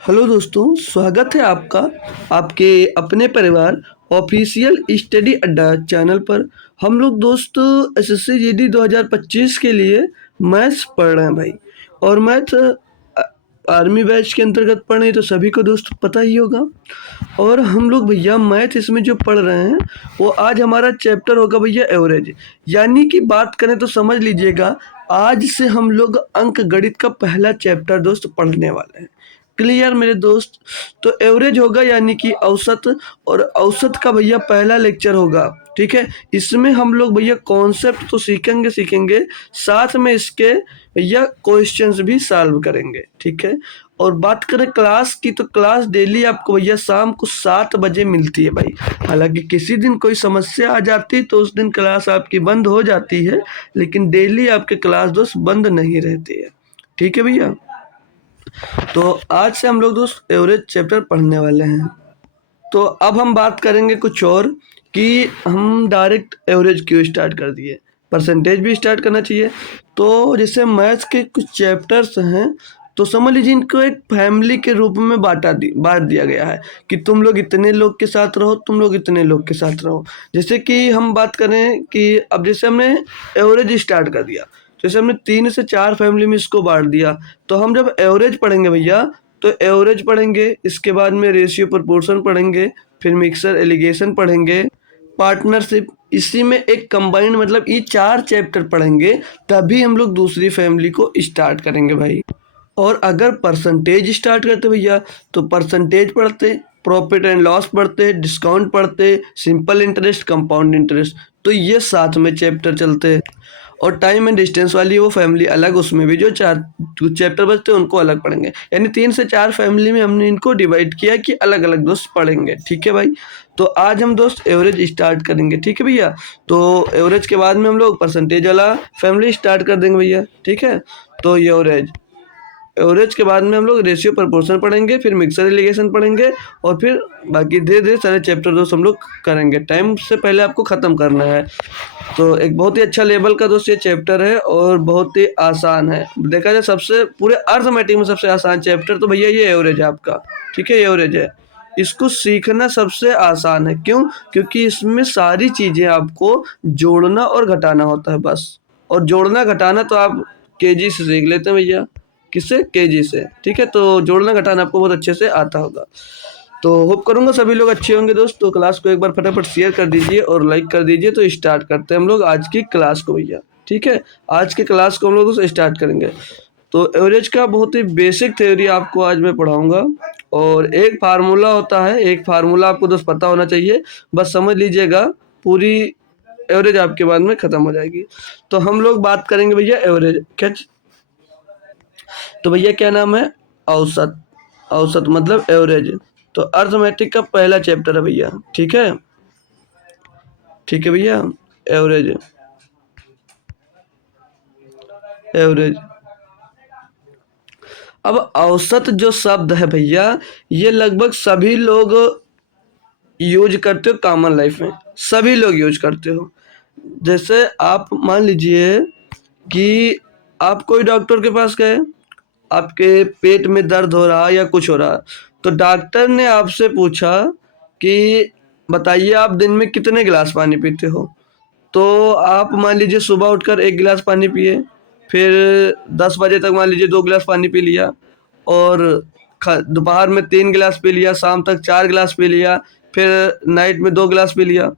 Hello दोस्तों, स्वागत है आपका आपके अपने परिवार ऑफिशियल स्टडी अड्डा चैनल पर। हम लोग दोस्तों एसएससी जीडी 2025 के लिए मैथ्स पढ़ रहे हैं भाई। और मैथ आर्मी बैच के अंतर्गत पढ़ रहे हैं तो सभी को दोस्त पता ही होगा। और हम लोग भैया मैथ इसमें जो पढ़ रहे हैं वो आज हमारा चैप्टर होगा भैया एवरेज। यानी कि बात करें तो समझ लीजिएगा, आज से हम लोग अंक गणित का पहला चैप्टर दोस्त पढ़ने वाले हैं। क्लियर मेरे दोस्त? तो एवरेज होगा यानी कि औसत, और औसत का भैया पहला लेक्चर होगा। ठीक है, इसमें हम लोग भैया कॉन्सेप्ट तो सीखेंगे, साथ में इसके भैया क्वेश्चंस भी सॉल्व करेंगे। ठीक है, और बात करें क्लास की तो क्लास डेली आपको भैया शाम को 7 बजे मिलती है भाई। हालांकि किसी दिन कोई समस्या आ जाती है तो उस दिन क्लास आपकी बंद हो जाती है, लेकिन डेली आपके क्लास दोस्त बंद नहीं रहती है। ठीक है भैया, तो आज से हम लोग दोस्त एवरेज चैप्टर पढ़ने वाले हैं। तो अब हम बात करेंगे कुछ और, कि हम डायरेक्ट एवरेज क्यों स्टार्ट कर दिए, परसेंटेज भी स्टार्ट करना चाहिए। तो जैसे मैथ्स के कुछ चैप्टर्स हैं तो समझ लीजिए इनको एक फैमिली के रूप में बांट दिया गया है कि तुम लोग इतने लोग के साथ रहो, तुम लोग इतने लोग के साथ रहो। जैसे कि हम बात करें कि अब जैसे हमने एवरेज स्टार्ट कर दिया, जैसे हमने 3 से 4 फैमिली में इसको बांट दिया, तो हम जब एवरेज पढ़ेंगे भैया तो एवरेज पढ़ेंगे, इसके बाद में रेशियो प्रोपोर्शन पढ़ेंगे, फिर मिक्सर एलिगेशन पढ़ेंगे, पार्टनरशिप, इसी में एक कंबाइंड मतलब ये 4 चैप्टर पढ़ेंगे, तभी हम लोग दूसरी फैमिली को स्टार्ट करेंगे भाई। और अगर परसेंटेज स्टार्ट करते भैया तो परसेंटेज पढ़ते, प्रॉफिट एंड लॉस पढ़ते, डिस्काउंट पढ़ते, सिंपल इंटरेस्ट, कंपाउंड इंटरेस्ट, तो ये साथ में चैप्टर चलते। और टाइम एंड डिस्टेंस वाली वो फैमिली अलग, उसमें भी जो 4 चैप्टर बचते हैं उनको अलग पढ़ेंगे। यानी 3 से 4 फैमिली में हमने इनको डिवाइड किया कि अलग अलग दोस्त पढ़ेंगे। ठीक है भाई, तो आज हम दोस्त एवरेज स्टार्ट करेंगे। ठीक है भैया, तो एवरेज के बाद में हम लोग परसेंटेज वाला फैमिली स्टार्ट कर देंगे भैया। ठीक है, तो ये एवरेज के बाद में हम लोग रेशियो प्रोपोर्शन पढ़ेंगे, फिर मिक्सर एलिगेशन पढ़ेंगे, और फिर बाकी धीरे धीरे सारे चैप्टर दोस्त हम लोग करेंगे। टाइम से पहले आपको ख़त्म करना है। तो एक बहुत ही अच्छा लेवल का दोस्त ये चैप्टर है और बहुत ही आसान है। देखा जाए सबसे पूरे अर्थमेटिक में सबसे आसान चैप्टर तो भैया ये एवरेज है आपका। ठीक है, ये एवरेज है, इसको सीखना सबसे आसान है। क्यों? क्योंकि इसमें सारी चीज़ें आपको जोड़ना और घटाना होता है बस। और जोड़ना घटाना तो आप केजी से सीख लेते हैं भैया। किससे? केजी से। ठीक है, तो जोड़ना घटाना आपको बहुत अच्छे से आता होगा। तो होप करूंगा सभी लोग अच्छे होंगे दोस्त। तो क्लास को एक बार फटाफट शेयर कर दीजिए और लाइक कर दीजिए। तो स्टार्ट करते हैं हम लोग आज की क्लास को भैया। ठीक है, आज के क्लास को हम लोग दोस्त स्टार्ट करेंगे। तो एवरेज का बहुत ही बेसिक थ्योरी आपको आज मैं पढ़ाऊंगा, और एक फार्मूला होता है, एक फार्मूला आपको दोस्त पता होना चाहिए, बस समझ लीजिएगा, पूरी एवरेज आपके बाद में खत्म हो जाएगी। तो हम लोग बात करेंगे भैया एवरेज क्या। तो भैया क्या नाम है? औसत। औसत मतलब एवरेज। तो अर्थमेटिक का पहला चैप्टर है भैया। ठीक है, ठीक है भैया, एवरेज। एवरेज, अब औसत जो शब्द है भैया ये लगभग सभी लोग यूज करते हो, कॉमन लाइफ में सभी लोग यूज करते हो। जैसे आप मान लीजिए कि आप कोई डॉक्टर के पास गए, आपके पेट में दर्द हो रहा या कुछ हो रहा, तो डॉक्टर ने आपसे पूछा कि बताइए आप दिन में कितने गिलास पानी पीते हो। तो आप मान लीजिए सुबह उठकर 1 गिलास पानी पिए, फिर 10 बजे तक मान लीजिए 2 गिलास पानी पी लिया, और दोपहर में 3 गिलास पी लिया, शाम तक 4 गिलास पी लिया, फिर नाइट में 2 गिलास पी लिया।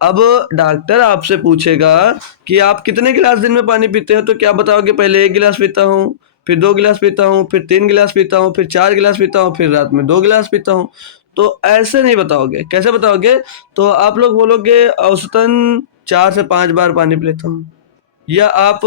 अब डॉक्टर आपसे पूछेगा कि आप कितने गिलास दिन में पानी पीते हो, तो क्या बताओगे? पहले 1 गिलास पीता हूँ, फिर 2 गिलास पीता हूँ, फिर 3 गिलास पीता हूँ, फिर 4 गिलास पीता हूँ, फिर रात में 2 गिलास पीता हूँ। तो ऐसे नहीं बताओगे, कैसे बताओगे? तो आप लोग बोलोगे औसतन 4 से 5 बार पानी पी लेता हूँ। या आप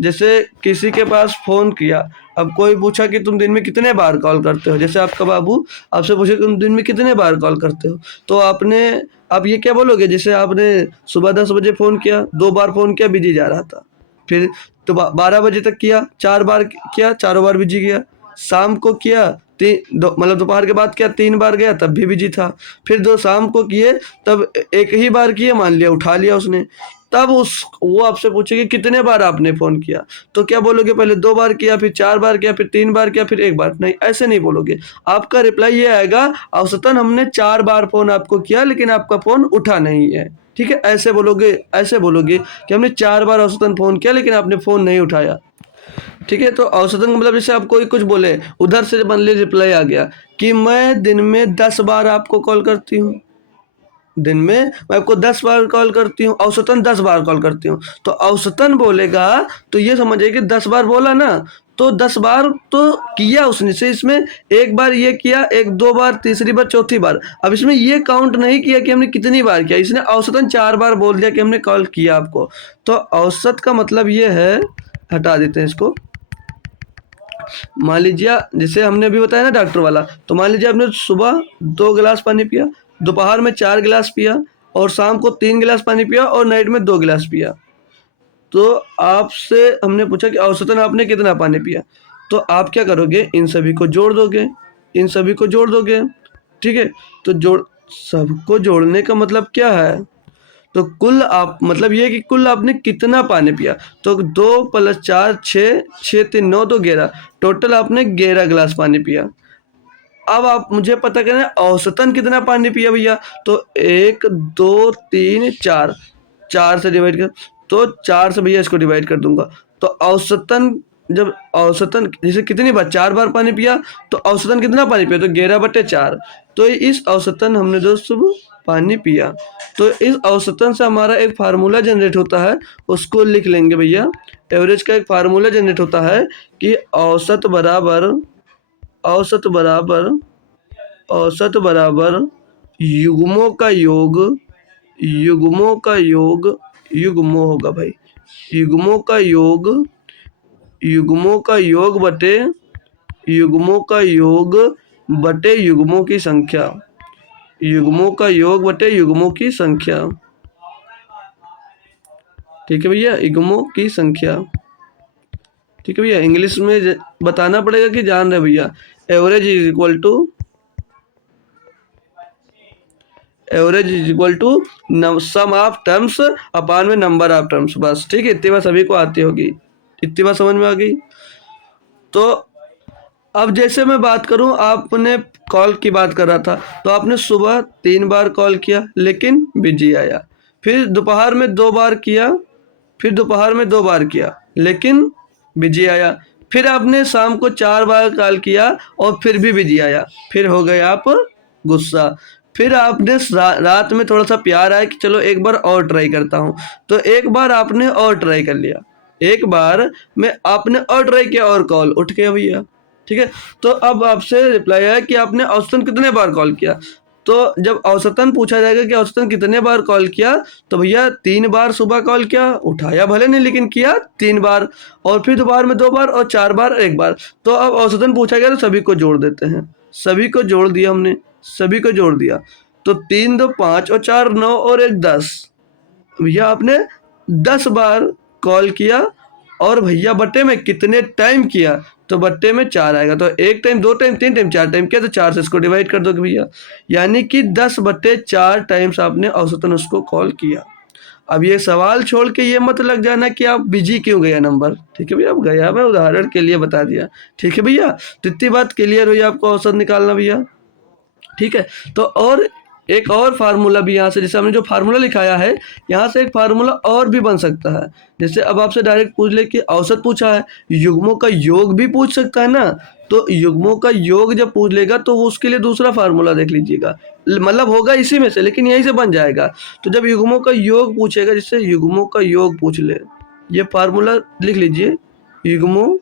जैसे किसी के पास फ़ोन किया, अब कोई पूछा कि तुम दिन में कितने बार कॉल करते हो, जैसे आपका बाबू आपसे पूछे तुम दिन में कितने बार कॉल करते हो, तो आप ये क्या बोलोगे? जैसे आपने सुबह 10 बजे फ़ोन किया, 2 बार फ़ोन किया, बिजी जा रहा था, फिर तो 12 बजे तक किया, 4 बार किया, चारों बार बिजी गया, शाम को किया, मतलब दोपहर के बाद किया, 3 बार गया, तब भी बिजी था, फिर दो शाम को किए, तब एक ही बार किए, मान लिया उठा लिया उसने, तब वो आपसे पूछेगी कितने बार आपने फ़ोन किया, तो क्या बोलोगे? पहले 2 बार किया, फिर 4 बार किया, फिर 3 बार किया, फिर 1 बार? नहीं, ऐसे नहीं बोलोगे। आपका रिप्लाई ये आएगा, औसतन हमने 4 बार फ़ोन आपको किया लेकिन आपका फ़ोन उठा नहीं है। ठीक है? ऐसे बोलोगे कि हमने 4 बार औसतन फ़ोन किया लेकिन आपने फ़ोन नहीं उठाया। ठीक है? तो औसतन का मतलब जैसे आप कोई कुछ बोले, उधर से मान लीजिए रिप्लाई आ गया कि मैं दिन में 10 बार आपको कॉल करती हूँ। दिन में मैं आपको 10 बार कॉल करती हूँ, औसतन 10 बार कॉल करती हूँ। तो औसतन बोलेगा तो ये समझिए कि 10 बार बोला ना, तो 10 बार तो किया उसने से इसमें 1 बार ये किया, 1-2 बार, तीसरी बार, चौथी बार। अब इसमें ये काउंट नहीं किया कि हमने कितनी बार किया, इसने औसतन 4 बार बोल दिया कि हमने कॉल किया आपको। तो औसत का मतलब ये है, हटा देते हैं इसको। मान लीजिए जैसे हमने अभी बताया ना डॉक्टर वाला, तो मान लीजिए आपने सुबह 2 गिलास पानी पिया, दोपहर में 4 गिलास पिया और शाम को 3 गिलास पानी पिया और नाइट में 2 गिलास पिया। तो आपसे हमने पूछा कि औसतन आपने कितना पानी पिया? तो आप क्या करोगे? इन सभी को जोड़ दोगे, इन सभी को जोड़ दोगे, ठीक है? तो सबको जोड़ने का मतलब क्या है? तो कुल आप मतलब ये है कि कुल आपने कितना पानी पिया। तो 2 + 4 6, 6 3 9 तो 11, टोटल आपने 11 गिलास पानी पिया। अब आप मुझे पता करना है औसतन कितना पानी पिया भैया। तो 1 2 3 4, 4 से डिवाइड कर, तो 4 से भैया इसको डिवाइड कर दूंगा। तो औसतन जब औसतन जैसे कितनी बार 4 बार पानी पिया, तो औसतन कितना पानी पिया? तो 11/4। तो इस औसतन हमने दोस्तों पानी पिया। तो इस औसतन से हमारा एक फार्मूला जनरेट होता है, उसको लिख लेंगे भैया। एवरेज का एक फार्मूला जनरेट होता है कि औसत बराबर औसत बराबर युग्मों का योग, युग्मों का योग, युग्मों होगा भाई, युग्मों का योग, युग्मों का योग बटे युग्मों का योग बटे युग्मों की संख्या, युग्मों का योग बटे युग्मों की संख्या। ठीक है भैया, युग्मों की संख्या। ठीक है भैया, इंग्लिश में बताना पड़ेगा कि जान रहे भैया। Average is equal to sum of terms upon में नंबर ऑफ टर्म्स। बस ठीक है, इतनी बात सभी को आती होगी, इतनी बात समझ में आ गई। तो अब जैसे मैं बात करूं, आपने कॉल की बात कर रहा था, तो आपने सुबह 3 बार कॉल किया लेकिन बिजी आया, फिर दोपहर में 2 बार किया, फिर दोपहर में 2 बार किया लेकिन बिजी आया, फिर आपने शाम को 4 बार कॉल किया और फिर भी बिजी आया, फिर हो गए आप गुस्सा। फिर आपने रात में थोड़ा सा प्यार आया कि चलो एक बार और ट्राई करता हूँ, तो एक बार आपने और ट्राई कर लिया, एक बार में आपने और ट्राई किया और कॉल उठ गया भैया। ठीक है, तो अब आपसे रिप्लाई आया कि आपने औसतन कितने बार कॉल किया। तो जब औसतन पूछा जाएगा कि औसतन कितने बार कॉल किया, तो भैया 3 बार सुबह कॉल किया, उठाया भले नहीं लेकिन किया 3 बार, और फिर दोपहर में 2 बार और 4 बार 1 बार। तो अब औसतन पूछा गया तो सभी को जोड़ देते हैं, सभी को जोड़ दिया हमने, सभी को जोड़ दिया। तो 3 2 5 और 4 9 और 1 10, भैया आपने 10 बार कॉल किया और भैया बट्टे में कितने टाइम किया, तो बट्टे में 4 आएगा। तो 1 टाइम 2 टाइम 3 टाइम 4 टाइम किया, तो 4 से इसको डिवाइड कर दोगे भैया, यानी कि 10/4 टाइम्स आपने औसतन उसको कॉल किया। अब ये सवाल छोड़ के ये मत लग जाना कि आप बिजी क्यों गया नंबर। ठीक है भैया, अब गया मैं उदाहरण के लिए बता दिया। ठीक है भैया, तो इतनी बात क्लियर हुई आपको औसत निकालना भैया। ठीक है, तो और एक और फार्मूला भी यहाँ से, जैसे हमने जो फार्मूला लिखाया है, यहाँ से एक फार्मूला और भी बन सकता है। जैसे अब आपसे डायरेक्ट पूछ ले कि औसत पूछा है, युग्मों का योग भी पूछ सकता है ना, तो युग्मों का योग जब पूछ लेगा तो वो उसके लिए दूसरा फार्मूला देख लीजिएगा, मतलब होगा इसी में से लेकिन यहीं से बन जाएगा। तो जब युग्मों का योग पूछेगा, जिससे युग्मों का योग पूछ ले, ये फार्मूला लिख लीजिए, युग्मों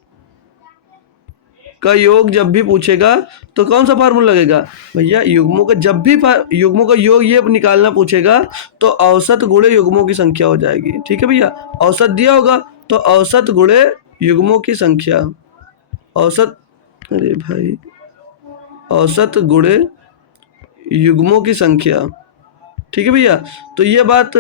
का योग जब भी पूछेगा तो कौन सा फार्मूला लगेगा भैया, युग्मों का जब भी युग्मों का योग ये निकालना पूछेगा तो औसत गुणे युग्मों की संख्या हो जाएगी। ठीक है भैया, औसत दिया होगा तो औसत गुणे युग्मों की संख्या, औसत, अरे भाई, औसत गुणे युग्मों की संख्या। ठीक है भैया, तो ये बात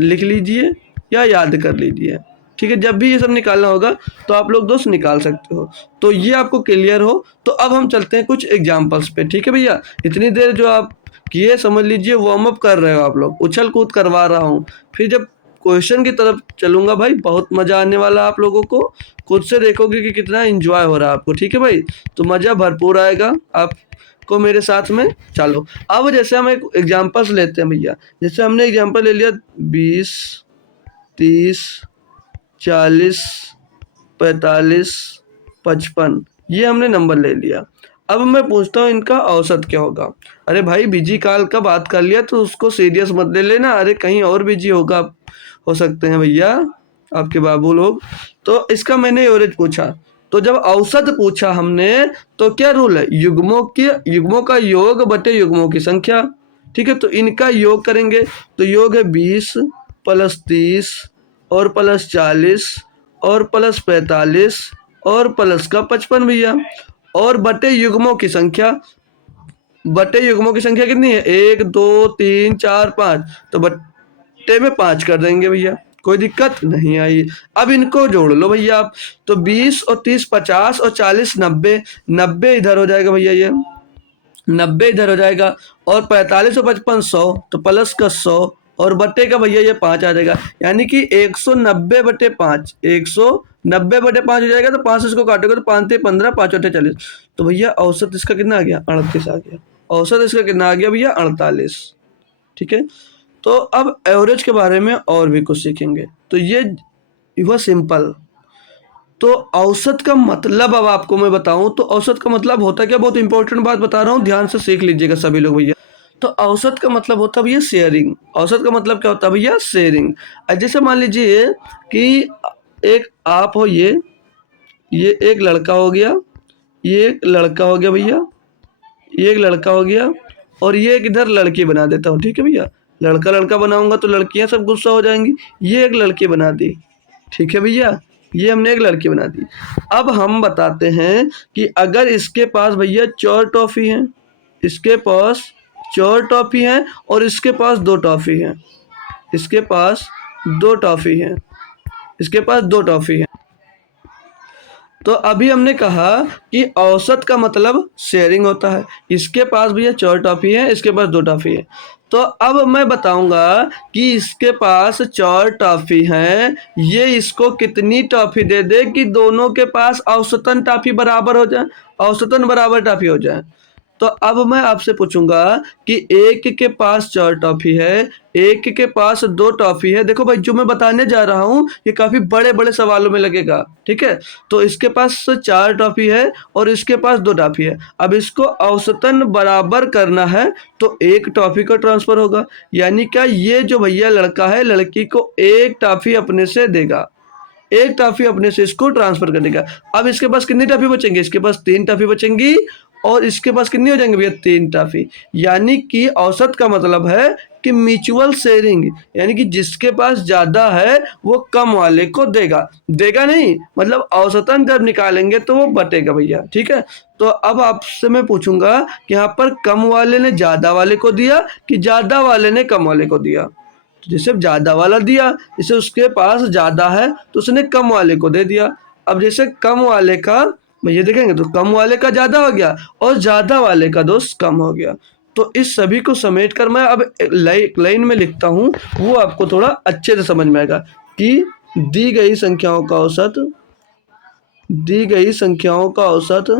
लिख लीजिए या याद कर लीजिए। ठीक है, जब भी ये सब निकालना होगा तो आप लोग दोस्त निकाल सकते हो। तो ये आपको क्लियर हो, तो अब हम चलते हैं कुछ एग्जाम्पल्स पे। ठीक है भैया, इतनी देर जो आप किए समझ लीजिए वार्म अप कर रहे हो आप लोग, उछल कूद करवा रहा हूँ। फिर जब क्वेश्चन की तरफ चलूँगा भाई, बहुत मज़ा आने वाला आप लोगों को, खुद से देखोगे कि कितना एंजॉय हो रहा है आपको, ठीक है भाई। तो मज़ा भरपूर आएगा आपको मेरे साथ में। चलो अब जैसे हम एक एग्जांपल्स लेते हैं भैया, जैसे हमने एग्जांपल ले लिया 20, 30, 40, 45, 55, ये हमने नंबर ले लिया। अब मैं पूछता हूँ इनका औसत क्या होगा। अरे भाई बीजी काल का बात कर लिया तो उसको सीरियस मत ले लेना, अरे कहीं और बीजी हो सकते हैं भैया आपके बाबू लोग। तो इसका मैंने एवरेज पूछा, तो जब औसत पूछा हमने तो क्या रूल है, युग्मों का योग बटे युग्मों की संख्या, ठीक है। तो इनका योग करेंगे तो योग है 20 प्लस 30 और प्लस 40 और प्लस 45 और प्लस का 55 भैया, और बटे युग्मों की संख्या, बटे युग्मों की संख्या कितनी है, 1 2 3 4 5, तो बट्टे में 5 कर देंगे भैया, कोई दिक्कत नहीं आई। अब इनको जोड़ लो भैया आप, तो 20 और 30 50 और 40 90, 90 इधर हो जाएगा भैया, ये 90 इधर हो जाएगा, और 45 और 55 100, तो प्लस का 100 और बट्टे का भैया ये 5 आ जाएगा, यानी कि 190 बटे 5, 190 बटे 5 हो जाएगा। तो 5 इसको काटोगे तो 5 15, 5 40, तो भैया औसत इसका कितना आ गया, 38 आ गया। औसत इसका कितना आ गया भैया, 48, ठीक है। तो अब एवरेज के बारे में और भी कुछ सीखेंगे, तो ये हुआ सिंपल। तो औसत का मतलब अब आपको मैं बताऊं तो औसत का मतलब होता क्या, बहुत इंपॉर्टेंट बात बता रहा हूं, ध्यान से सीख लीजिएगा सभी लोग भैया। तो औसत का मतलब होता है भैया शेयरिंग। औसत का मतलब क्या होता है भैया, शेयरिंग। जैसे मान लीजिए कि एक आप हो, ये एक लड़का हो गया, ये एक लड़का हो गया भैया, ये एक लड़का हो गया, और ये एक इधर लड़की बना देता हूँ, ठीक है भैया। लड़का लड़का बनाऊंगा तो लड़कियां सब गुस्सा हो जाएंगी, ये एक लड़की बना दी, ठीक है भैया, ये हमने एक लड़की बना दी। अब हम बताते हैं कि अगर इसके पास भैया 4 टॉफी हैं, इसके पास 4 टॉफी हैं और इसके पास 2 टॉफी हैं, इसके पास 2 टॉफी हैं, इसके पास 2 टॉफी हैं। तो अभी हमने कहा कि औसत का मतलब शेयरिंग होता है। इसके पास भैया 4 टॉफी है, इसके पास 2 टॉफी है। तो अब मैं बताऊंगा कि इसके पास 4 टॉफी हैं, ये इसको कितनी टॉफी दे दे कि दोनों के पास औसतन टॉफी बराबर हो जाए, औसतन बराबर टॉफी हो जाए। तो अब मैं आपसे पूछूंगा कि एक के पास 4 टॉफी है, एक के पास 2 टॉफी है। देखो भाई जो मैं बताने जा रहा हूँ ये काफी बड़े बड़े सवालों में लगेगा, ठीक है। तो इसके पास 4 टॉफी है और इसके पास 2 टॉफी है। अब इसको औसतन बराबर करना है तो एक टॉफी का ट्रांसफर होगा, यानी क्या ये जो भैया लड़का है लड़की को एक टॉफी अपने से देगा, एक टॉफी अपने से इसको ट्रांसफर कर देगा। अब इसके पास कितनी टॉफी बचेंगी, इसके पास 3 टॉफी बचेंगी, और इसके पास कितनी हो जाएंगे भैया, 3 टॉफी। यानी कि औसत का मतलब है कि म्यूचुअल शेयरिंग, यानी कि जिसके पास ज्यादा है वो कम वाले को देगा, देगा नहीं मतलब औसतन जब निकालेंगे तो वो बटेगा भैया, ठीक है। तो अब आपसे मैं पूछूंगा कि यहाँ पर कम वाले ने ज्यादा वाले को दिया कि ज्यादा वाले ने कम वाले को दिया। तो जैसे ज्यादा वाला दिया, जैसे उसके पास ज्यादा है तो उसने कम वाले को दे दिया। अब जैसे कम वाले का ये देखेंगे तो कम वाले का ज्यादा हो गया और ज्यादा वाले का दोस्त कम हो गया। तो इस सभी को समेट कर मैं अब लाइन में लिखता हूँ, वो आपको थोड़ा अच्छे से समझ में आएगा कि दी गई संख्याओं का औसत, दी गई संख्याओं का औसत,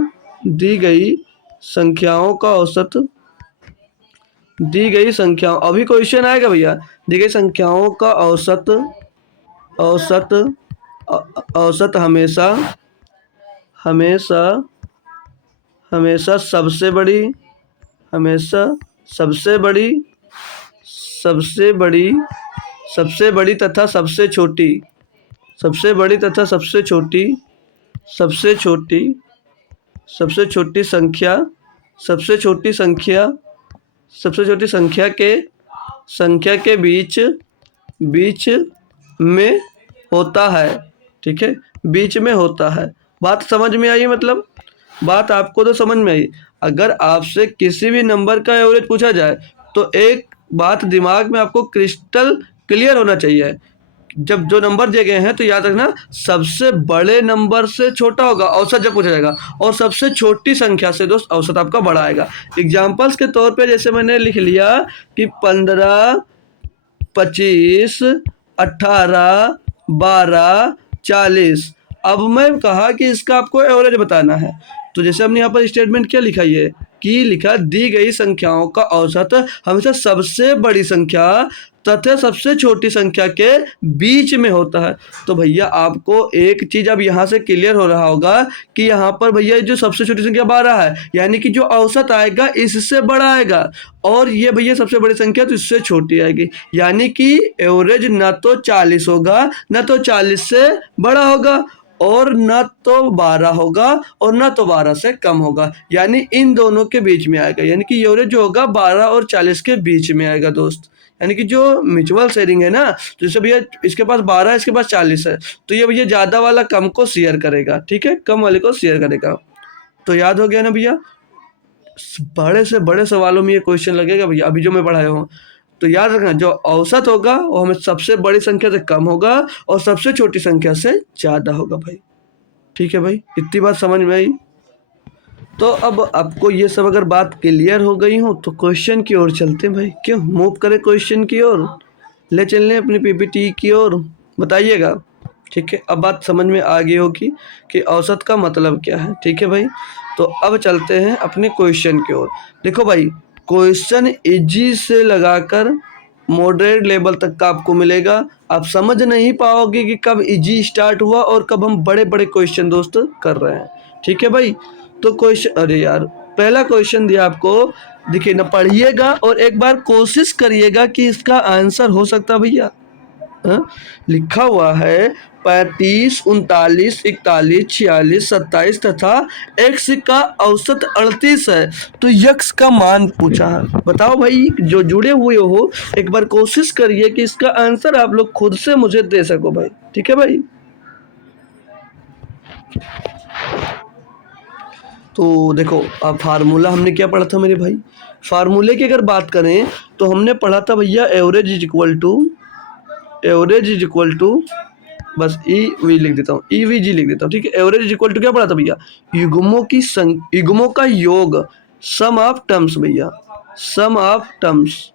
दी गई संख्याओं का औसत, दी गई संख्याओं, अभी क्वेश्चन आएगा भैया, दी गई संख्याओं का औसत, औसत औसत हमेशा हमेशा हमेशा सबसे बड़ी, हमेशा सबसे बड़ी, सबसे बड़ी, सबसे बड़ी तथा सबसे छोटी, सबसे बड़ी तथा सबसे छोटी, सबसे छोटी, सबसे छोटी संख्या, सबसे छोटी संख्या, सबसे छोटी संख्या के बीच बीच में होता है, ठीक है, बीच में होता है। बात समझ में आई, मतलब बात आपको तो समझ में आई। अगर आपसे किसी भी नंबर का एवरेज पूछा जाए तो एक बात दिमाग में आपको क्रिस्टल क्लियर होना चाहिए, जब जो नंबर दिए गए हैं तो याद रखना सबसे बड़े नंबर से छोटा होगा औसत जब पूछा जाएगा, और सबसे छोटी संख्या से दोस्त औसत आपका बड़ा आएगा। एग्जाम्पल्स के तौर पे जैसे मैंने लिख लिया कि 15, 25, 18, 12, 40। अब मैं कहा कि इसका आपको एवरेज बताना है, तो जैसे हमने यहाँ पर स्टेटमेंट क्या लिखा, ये कि लिखा दी गई संख्याओं का औसत हमेशा सबसे बड़ी संख्या तथा सबसे छोटी संख्या के बीच में होता है। तो भैया आपको एक चीज अब यहाँ से क्लियर हो रहा होगा कि यहाँ पर भैया जो सबसे छोटी संख्या 12 है, यानी कि जो औसत आएगा इससे बड़ा आएगा, और ये भैया सबसे बड़ी संख्या तो इससे छोटी आएगी, यानी कि एवरेज न तो 40 होगा, न तो 40 से बड़ा होगा, और न तो 12 होगा और न तो 12 से कम होगा, यानी इन दोनों के बीच में आएगा, यानी कि एवरेज जो होगा 12 और 40 के बीच में आएगा दोस्त। यानी कि जो म्यूचुअल शेयरिंग है ना, तो जैसे भैया इसके पास 12 है, इसके पास 40 है, तो ये भैया ज़्यादा वाला कम को शेयर करेगा, ठीक है, कम वाले को शेयर करेगा। तो याद हो गया ना भैया, बड़े से बड़े सवालों में ये क्वेश्चन लगेगा भैया, अभी जो मैं पढ़ाया हूँ। तो याद रखना, जो औसत होगा वो हमें सबसे बड़ी संख्या से कम होगा और सबसे छोटी संख्या से ज़्यादा होगा भाई। ठीक है भाई, इतनी बात समझ में आई। तो अब आपको ये सब अगर बात क्लियर हो गई हो तो क्वेश्चन की ओर चलते हैं भाई, क्यों मूव करें क्वेश्चन की ओर, ले चलने अपनी पीपीटी की ओर, बताइएगा। ठीक है, अब बात समझ में आ गई होगी कि औसत का मतलब क्या है। ठीक है भाई, तो अब चलते हैं अपने क्वेश्चन की ओर। देखो भाई, क्वेश्चन इजी से लगाकर मॉडरेट लेवल तक का आपको मिलेगा। आप समझ नहीं पाओगे कि कब इजी स्टार्ट हुआ और कब हम बड़े बड़े क्वेश्चन दोस्त कर रहे हैं। ठीक है भाई, तो क्वेश्चन, अरे यार पहला क्वेश्चन दिया आपको, देखिए ना, पढ़िएगा और एक बार कोशिश करिएगा कि इसका आंसर हो सकता है भैया। लिखा हुआ है 35, 39, 41, 46, 27 तथा x का औसत 38 है, तो यक्स का मान पूछा है। बताओ भाई, जो जुड़े हुए हो एक बार कोशिश करिए कि इसका आंसर आप लोग खुद से मुझे दे सको भाई। ठीक है भाई, तो देखो अब फार्मूला हमने क्या पढ़ा था मेरे भाई, फार्मूले की अगर बात करें तो हमने पढ़ा था भैया एवरेज इज इक्वल टू, बस ई वी लिख देता हूँ, ई वी जी लिख देता हूँ। ठीक है, एवरेज इज इक्वल टू क्या पढ़ा था भैया, युग्मों का योग, सम ऑफ टर्म्स भैया, सम ऑफ टर्म्स,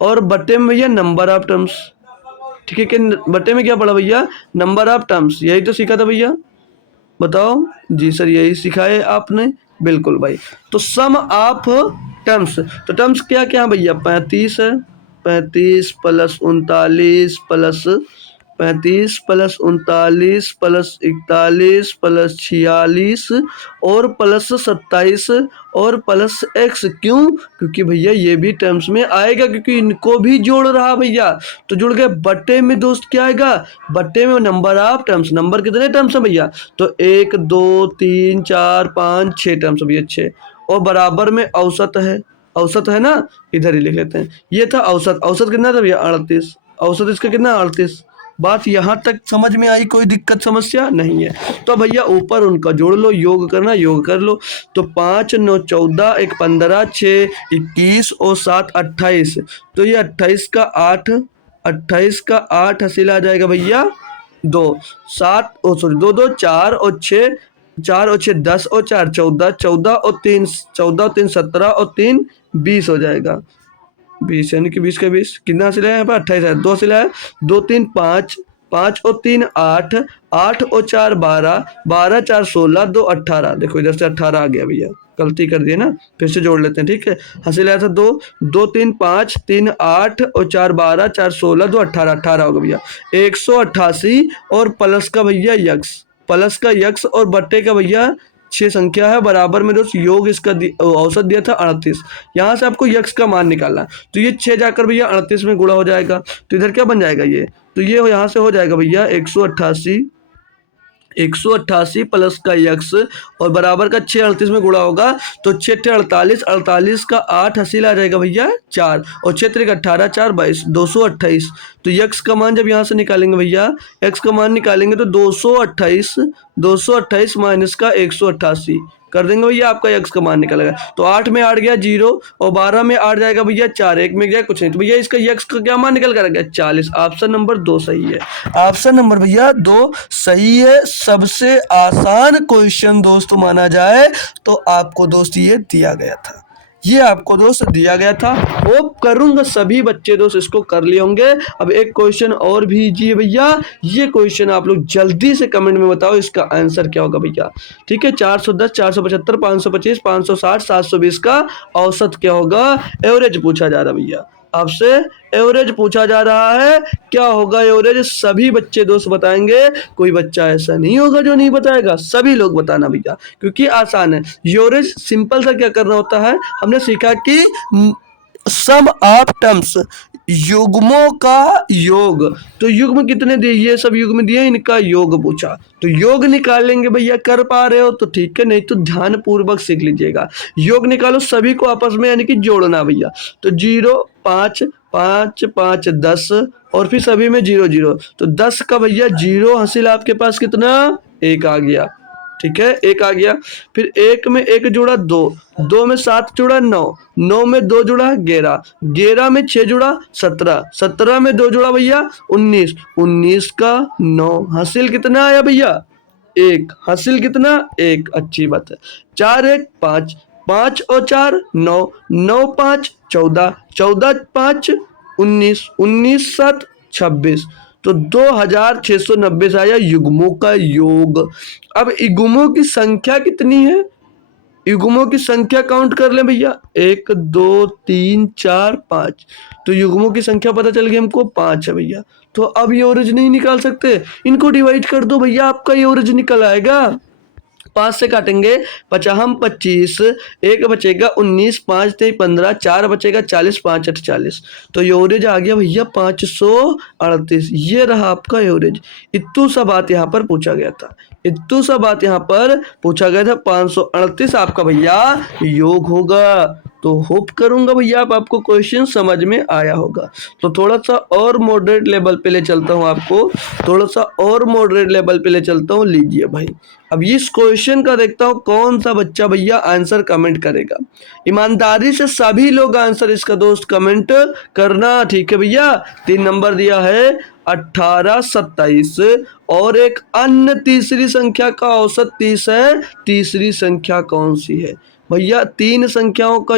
और बटे में भैया नंबर ऑफ टर्म्स। ठीक है, कि बटे में क्या पढ़ा भैया, नंबर ऑफ टर्म्स, यही तो सीखा था भैया, बताओ। जी सर, यही सिखाए आपने, बिल्कुल भाई। तो सम ऑफ टर्म्स, तो टर्म्स क्या क्या भैया, 35 है, 35 plus 39 plus 35 plus 39 plus 41 plus 46 और प्लस 27 और प्लस x। क्यों, क्योंकि भैया ये भी टर्म्स में आएगा, क्योंकि इनको भी जोड़ रहा भैया, तो जुड़ गए। बट्टे में दोस्त क्या आएगा, बट्टे में नंबर ऑफ टर्म्स, नंबर कितने टर्म्स है भैया, तो 1 2 3 4 5 6 टर्म्स भैया, 6, और बराबर में औसत है, औसत है ना, इधर ही लिख लेते हैं। ये था औसत, औसत कितना था भैया, 38, औसत इसका कितना, 38। बात यहाँ तक समझ में आई, कोई दिक्कत समस्या नहीं है। तो भैया ऊपर उनका जोड़ लो, योग करना योग कर लो, तो 5 9 14, 1 15, 6 21 और 7 28, तो ये 28 का 8, 28 का 8 हासिल आ जाएगा भैया 2, 7 ओ सॉरी 2 2 4 और 6, 4 और 6 10 और 4 14, 14 और 3 14 और 3 17 और 3 20 हो जाएगा 20, यानी कि 20 का 20 कितना हासिल है यहाँ पर, 28 है, 2 हासिल है, 2 3 5, 5 और 3 8, 8 और 4 12, 12 4 16, 2 18। देखो इधर से 18 आ गया भैया, गलती कर दिए ना, फिर से जोड़ लेते हैं। ठीक है, हासिल आया था 2 2 3 5, 3 8 और 4 12, 4 16, 2 18, 18 होगा भैया 188, और प्लस का भैया यक्स, प्लस का यक्स और बट्टे का भैया 6 संख्या है, बराबर में दोस्त योग इसका औसत दिया था 38। यहाँ से आपको यक्स का मान निकालना है, तो ये 6 जाकर भैया 38 में गुणा हो जाएगा, तो इधर क्या बन जाएगा ये, तो ये यहाँ से हो जाएगा भैया 188 प्लस का यक्स और बराबर का 6 38 में गुणा होगा, तो 6 48, 48 का 8 हासिल आ जाएगा भैया 4, और 6 3 18, 4 22, 228। तो यक्स का मान जब यहाँ से निकालेंगे भैया, एक्स का मान निकालेंगे तो 228 माइनस का 188 कर देंगे भैया, आपका यक्स का मान निकलेगा। तो 8 में 8 गया 0, और 12 में 8 जाएगा भैया 4, 1 में गया कुछ नहीं, तो भैया इसका यक्स का क्या मान निकल कर गया 40। ऑप्शन नंबर 2 सही है, ऑप्शन नंबर भैया 2 सही है। सबसे आसान क्वेश्चन दोस्त माना जाए तो आपको दोस्त ये दिया गया था। ये आपको दोस्त दिया गया था। होप करूंगा सभी बच्चे दोस्त इसको कर लिए होंगे। अब एक क्वेश्चन और भेजिए भैया, ये क्वेश्चन आप लोग जल्दी से कमेंट में बताओ इसका आंसर क्या होगा भैया। ठीक है, 410, 475, 525, 560, 720 का औसत क्या होगा, एवरेज पूछा जा रहा है भैया आपसे, एवरेज पूछा जा रहा है। क्या होगा एवरेज, सभी बच्चे दोस्त बताएंगे, कोई बच्चा ऐसा नहीं होगा जो नहीं बताएगा, सभी लोग बताना भैया, क्योंकि आसान है। एवरेज सिंपल सा क्या करना होता है, हमने सीखा कि सम ऑफ टर्म्स, युग्मों का योग। तो युग्म कितने दिए, ये सब युग्म दिए, इनका योग पूछा तो योग निकालेंगे भैया। कर पा रहे हो तो ठीक है, नहीं तो ध्यान पूर्वक सीख लीजिएगा। योग निकालो सभी को आपस में, यानी कि जोड़ना भैया। तो 0, 5, 5, 5, 10 और फिर सभी में 0 0, तो 10 का भैया 0 हासिल आपके पास कितना, 1 आ गया। ठीक है, 1 आ गया। फिर 1 में 1 जुड़ा 2, 2 में 7 जुड़ा 9, 9 में 2 जुड़ा 11, 11 में 6 जुड़ा 17, 17 में 2 जुड़ा भैया 19, 19 का 9 हासिल कितना आया भैया, 1 हासिल कितना, 1। अच्छी बात है। 4 1 5, 5 और 4 9, 9 5 14, 14 5 19, 19 7 26, तो 2690 से आया युग्मों का योग। अब युग्मों की संख्या कितनी है, युग्मों की संख्या काउंट कर लें भैया, 1 2 3 4 5, तो युग्मों की संख्या पता चल गई हमको 5 है भैया। तो अब ये एवरेज नहीं निकाल सकते, इनको डिवाइड कर दो भैया, आपका ये एवरेज निकल आएगा। 5 से काटेंगे, 50 25, 1 बचेगा 19, 5 3 15, 4 बचेगा 40, 5 8 40, तो एवरेज आ गया भैया 538। ये रहा आपका एवरेज। इतू सा बात यहाँ पर पूछा गया था, इतू सा बात यहाँ पर पूछा गया था। 538 आपका भैया योग होगा। तो होप करूंगा भैया आपको क्वेश्चन समझ में आया होगा। तो थोड़ा सा और मॉडरेट लेवल पे ले चलता हूँ आपको, थोड़ा सा और मॉडरेट लेवल पे ले चलता हूँ। लीजिए भाई, अब इस क्वेश्चन का देखता हूँ कौन सा बच्चा भैया आंसर कमेंट करेगा। ईमानदारी से सभी लोग आंसर इसका दोस्त कमेंट करना, ठीक है भैया। 3 नंबर दिया है 18 27, और एक अन्य तीसरी संख्या का औसत 30 है। तीसरी संख्या कौन सी है भैया, 3 संख्याओं का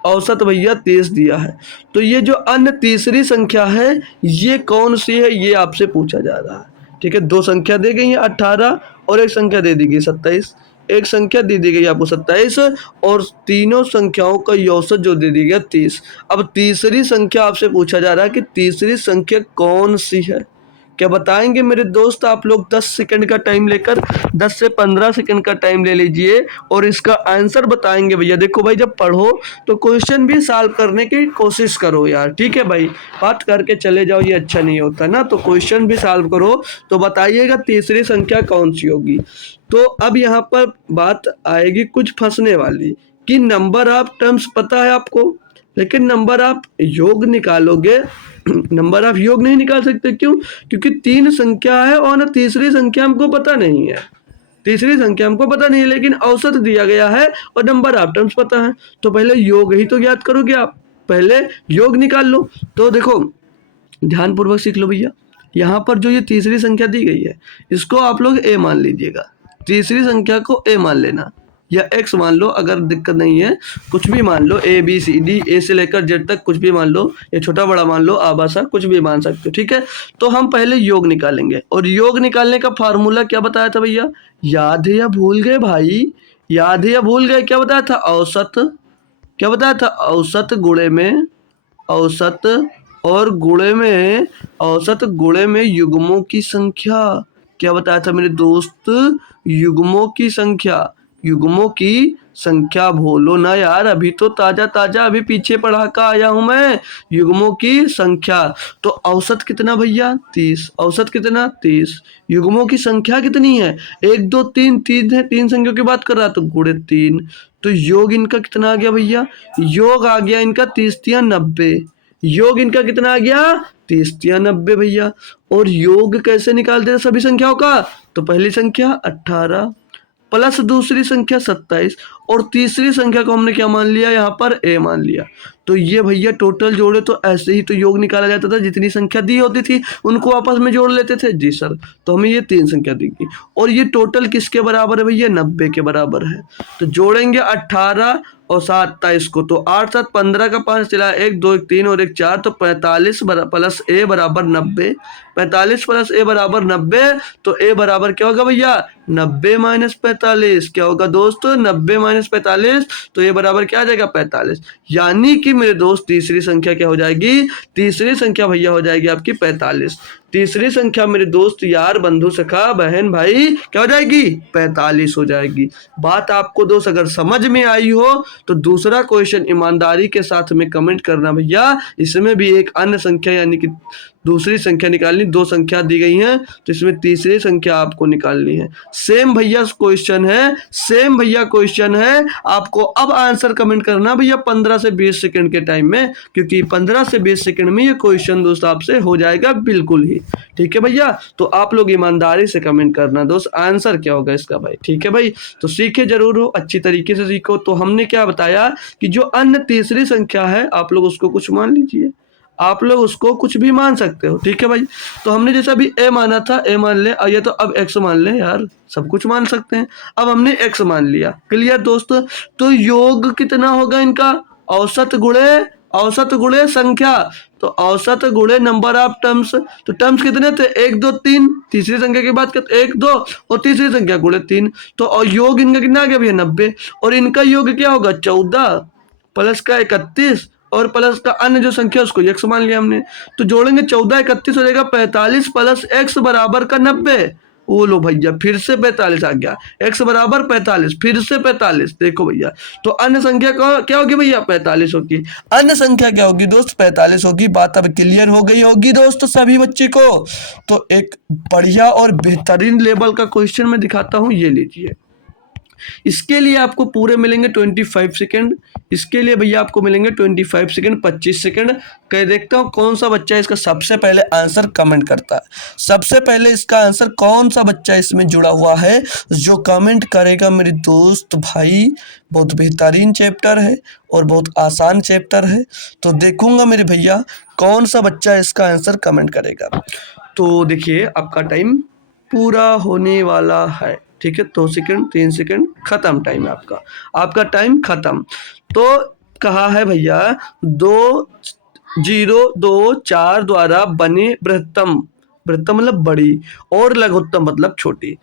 औसत भैया 30 दिया है, तो ये जो अन्य तीसरी संख्या है ये कौन सी है, ये आपसे पूछा जा रहा है। ठीक है, 2 संख्या दी गई है 18 और एक संख्या दे दी गई 27, एक संख्या दे दी गई आपको 27 और तीनों संख्याओं का औसत जो दे दी गया 30। अब तीसरी संख्या आपसे पूछा जा रहा है कि तीसरी संख्या कौन सी है, क्या बताएंगे मेरे दोस्त आप लोग। 10 सेकंड का टाइम लेकर, 10 से 15 सेकंड का टाइम ले लीजिए और इसका आंसर बताएंगे भैया। देखो भाई, जब पढ़ो तो क्वेश्चन भी सॉल्व करने की कोशिश करो यार, ठीक है भाई। बात करके चले जाओ ये अच्छा नहीं होता ना, तो क्वेश्चन भी सॉल्व करो। तो बताइएगा तीसरी संख्या कौन सी होगी। तो अब यहाँ पर बात आएगी कुछ फंसने वाली कि नंबर ऑफ टर्म्स पता है आपको, लेकिन नंबर ऑफ योग निकालोगे, नंबर ऑफ योग नहीं निकाल सकते। क्यों, क्योंकि 3 संख्या है और ना तीसरी संख्या हमको पता नहीं है, तीसरी संख्या हमको पता नहीं है, लेकिन औसत दिया गया है और नंबर ऑफ टर्म्स पता है। तो पहले योग ही तो ज्ञात करोगे आप, पहले योग निकाल लो। तो देखो ध्यानपूर्वक सीख लो भैया, यहाँ पर जो ये तीसरी संख्या दी गई है इसको आप लोग ए मान लीजिएगा, तीसरी संख्या को ए मान लेना या एक्स मान लो, अगर दिक्कत नहीं है कुछ भी मान लो, ए बी सी डी, ए से लेकर जेड तक कुछ भी मान लो, या छोटा बड़ा मान लो, आबासा कुछ भी मान सकते हो। ठीक है, तो हम पहले योग निकालेंगे और योग निकालने का फार्मूला क्या बताया था भैया, याद है या भूल गए भाई, याद है या भूल गए, क्या बताया था, औसत, क्या बताया था, औसत गुणे में, औसत और गुणे में, औसत गुणे में युग्मों की संख्या। क्या बताया था मेरे दोस्त, युग्मों की संख्या, युग्मों की संख्या। भूलो ना यार, अभी तो ताजा ताजा अभी पीछे पढ़ा का आया हूं मैं। युग्मों की संख्या, तो औसत कितना भैया 30, औसत कितना 30, युग्मों की संख्या कितनी है 1 2 3, 3 है, 3 संख्याओं की बात कर रहा तो गुणे 3, तो योग इनका कितना आ गया भैया, योग आ गया इनका 30 3 90, योग इनका कितना आ गया 30 3 90 भैया। और योग कैसे निकालते हैं सभी संख्याओं का, तो पहली संख्या 18 प्लस दूसरी संख्या 27 और तीसरी संख्या को हमने क्या मान लिया, यहाँ पर ए मान लिया। तो ये भैया टोटल जोड़े तो ऐसे ही तो योग निकाला जाता था, जितनी संख्या दी होती थी उनको आपस में जोड़ लेते थे। जी सर, तो हमें ये 3 संख्या दी गई और ये टोटल किसके बराबर है भैया, 90 के बराबर है। तो जोड़ेंगे 18 और 7 27 को, तो 8 7 15 का 5 चला 1 2 1 3 और 1 4, तो 45 प्लस ए बराबर 90। 45 प्लस ए बराबर 90, तो ए बराबर क्या होगा भैया 90 माइनस 45। क्या होगा दोस्तों 90 माइनस 45, तो ये बराबर क्या आ जाएगा 45। यानी कि मेरे दोस्त तीसरी संख्या क्या हो जाएगी, तीसरी संख्या भैया हो जाएगी आपकी 45। तीसरी संख्या मेरे दोस्त यार बंधु सखा बहन भाई क्या हो जाएगी 45 हो जाएगी। बात आपको दोस्त अगर समझ में आई हो तो दूसरा क्वेश्चन ईमानदारी के साथ में कमेंट करना भैया। इसमें भी एक अन्य संख्या यानी कि दूसरी संख्या निकालनी, 2 संख्या दी गई हैं तो इसमें तीसरी संख्या आपको निकालनी है। सेम भैया क्वेश्चन है, सेम भैया क्वेश्चन है। आपको अब आंसर कमेंट करना भैया 15 से 20 सेकंड के टाइम में, क्योंकि 15 से 20 सेकंड में ये क्वेश्चन दोस्त आपसे हो जाएगा बिल्कुल ही। ठीक है भैया, तो आप लोग ईमानदारी से कमेंट करना दोस्त आंसर क्या होगा इसका भाई। ठीक है भाई, तो सीखे जरूर हो, अच्छी तरीके से सीखो। तो हमने क्या बताया कि जो अन्य तीसरी संख्या है आप लोग उसको कुछ मान लीजिए, आप लोग उसको कुछ भी मान सकते हो। ठीक है भाई, तो हमने जैसा अभी ए माना था ए मान ले, और ये तो अब एक्स मान ले यार, सब कुछ मान सकते हैं। अब हमने एक्स मान लिया, क्लियर दोस्त। तो योग कितना होगा इनका, औसत गुणे संख्या, तो औसत गुणे नंबर ऑफ टर्म्स। तो टर्म्स कितने थे 1 2 3, तीसरी संख्या की बात करते 1 2 और तीसरी संख्या गुणे 3, तो और योग इनका कितना आ गया भैया 90। और इनका योग क्या होगा 14 प्लस का 31 और प्लस का अन्य जो संख्या उसको एक्स मान लिया हमने। तो जोड़ेंगे 14 31 हो जाएगा 45 प्लस एक्स बराबर का 90। वो लो भैया फिर से 45 आ गया, एक्स बराबर 45 फिर से 45। देखो भैया, तो अन्य संख्या क्या होगी भैया 45 होगी। अन्य संख्या क्या होगी दोस्त 45 होगी। बात अब क्लियर हो गई होगी दोस्त सभी बच्चे को। तो एक बढ़िया और बेहतरीन लेवल का क्वेश्चन मैं दिखाता हूँ, ये लीजिए। इसके लिए आपको पूरे मिलेंगे 25 सेकंड। इसके लिए भैया आपको मिलेंगे 25 सेकंड 25 सेकंड। कह देखता हूँ कौन सा बच्चा इसका सबसे पहले आंसर कमेंट करता है। सबसे पहले इसका आंसर कौन सा बच्चा इसमें जुड़ा हुआ है जो कमेंट करेगा मेरे दोस्त भाई। बहुत बेहतरीन चैप्टर है और बहुत आसान चैप्टर है, तो देखूंगा मेरे भैया कौन सा बच्चा इसका आंसर कमेंट करेगा। तो देखिए आपका टाइम पूरा होने वाला है। ठीक है, 2 सेकंड 3 सेकंड खत्म टाइम आपका, आपका टाइम खत्म। तो कहा है भैया 2 0 2 4 द्वारा बने बृहत्तम, बृहत्तम मतलब बड़ी, और लघुत्तम मतलब छोटी,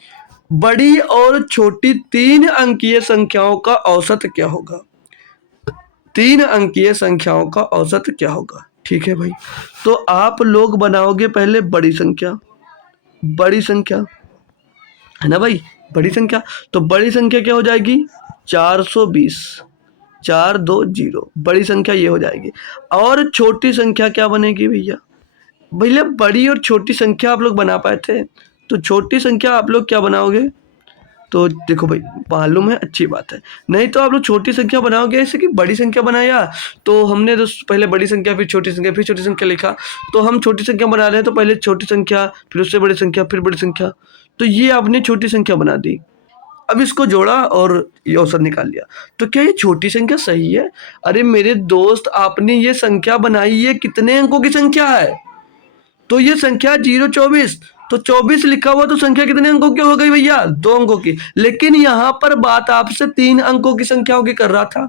बड़ी और छोटी 3 अंकीय संख्याओं का औसत क्या होगा। 3 अंकीय संख्याओं का औसत क्या होगा। ठीक है भाई, तो आप लोग बनाओगे पहले बड़ी संख्या, बड़ी संख्या है ना भाई, बड़ी संख्या। तो बड़ी संख्या क्या हो जाएगी 420, 4 2 0, बड़ी संख्या ये हो जाएगी। और छोटी संख्या क्या बनेगी भैया, भैया बड़ी और छोटी संख्या आप लोग बना पाए थे, तो छोटी संख्या आप लोग क्या बनाओगे। तो देखो भाई मालूम है, अच्छी बात है। नहीं तो आप लोग छोटी संख्या बनाओगे, ऐसे कि बड़ी संख्या बनाया तो हमने तो पहले बड़ी संख्या फिर छोटी संख्या फिर छोटी संख्या लिखा, तो हम छोटी संख्या बना रहे हैं तो पहले छोटी संख्या फिर उससे बड़ी संख्या फिर बड़ी संख्या, तो ये आपने छोटी संख्या बना दी। अब इसको जोड़ा और ये औसत निकाल लिया, तो क्या ये छोटी संख्या सही है। अरे मेरे दोस्त आपने ये संख्या बनाई, ये कितने अंकों की संख्या है, तो ये संख्या 024, तो 24 लिखा हुआ तो संख्या कितने अंकों की हो गई भैया 2 अंकों की। लेकिन यहाँ पर बात आपसे 3 अंकों की संख्याओं की कर रहा था,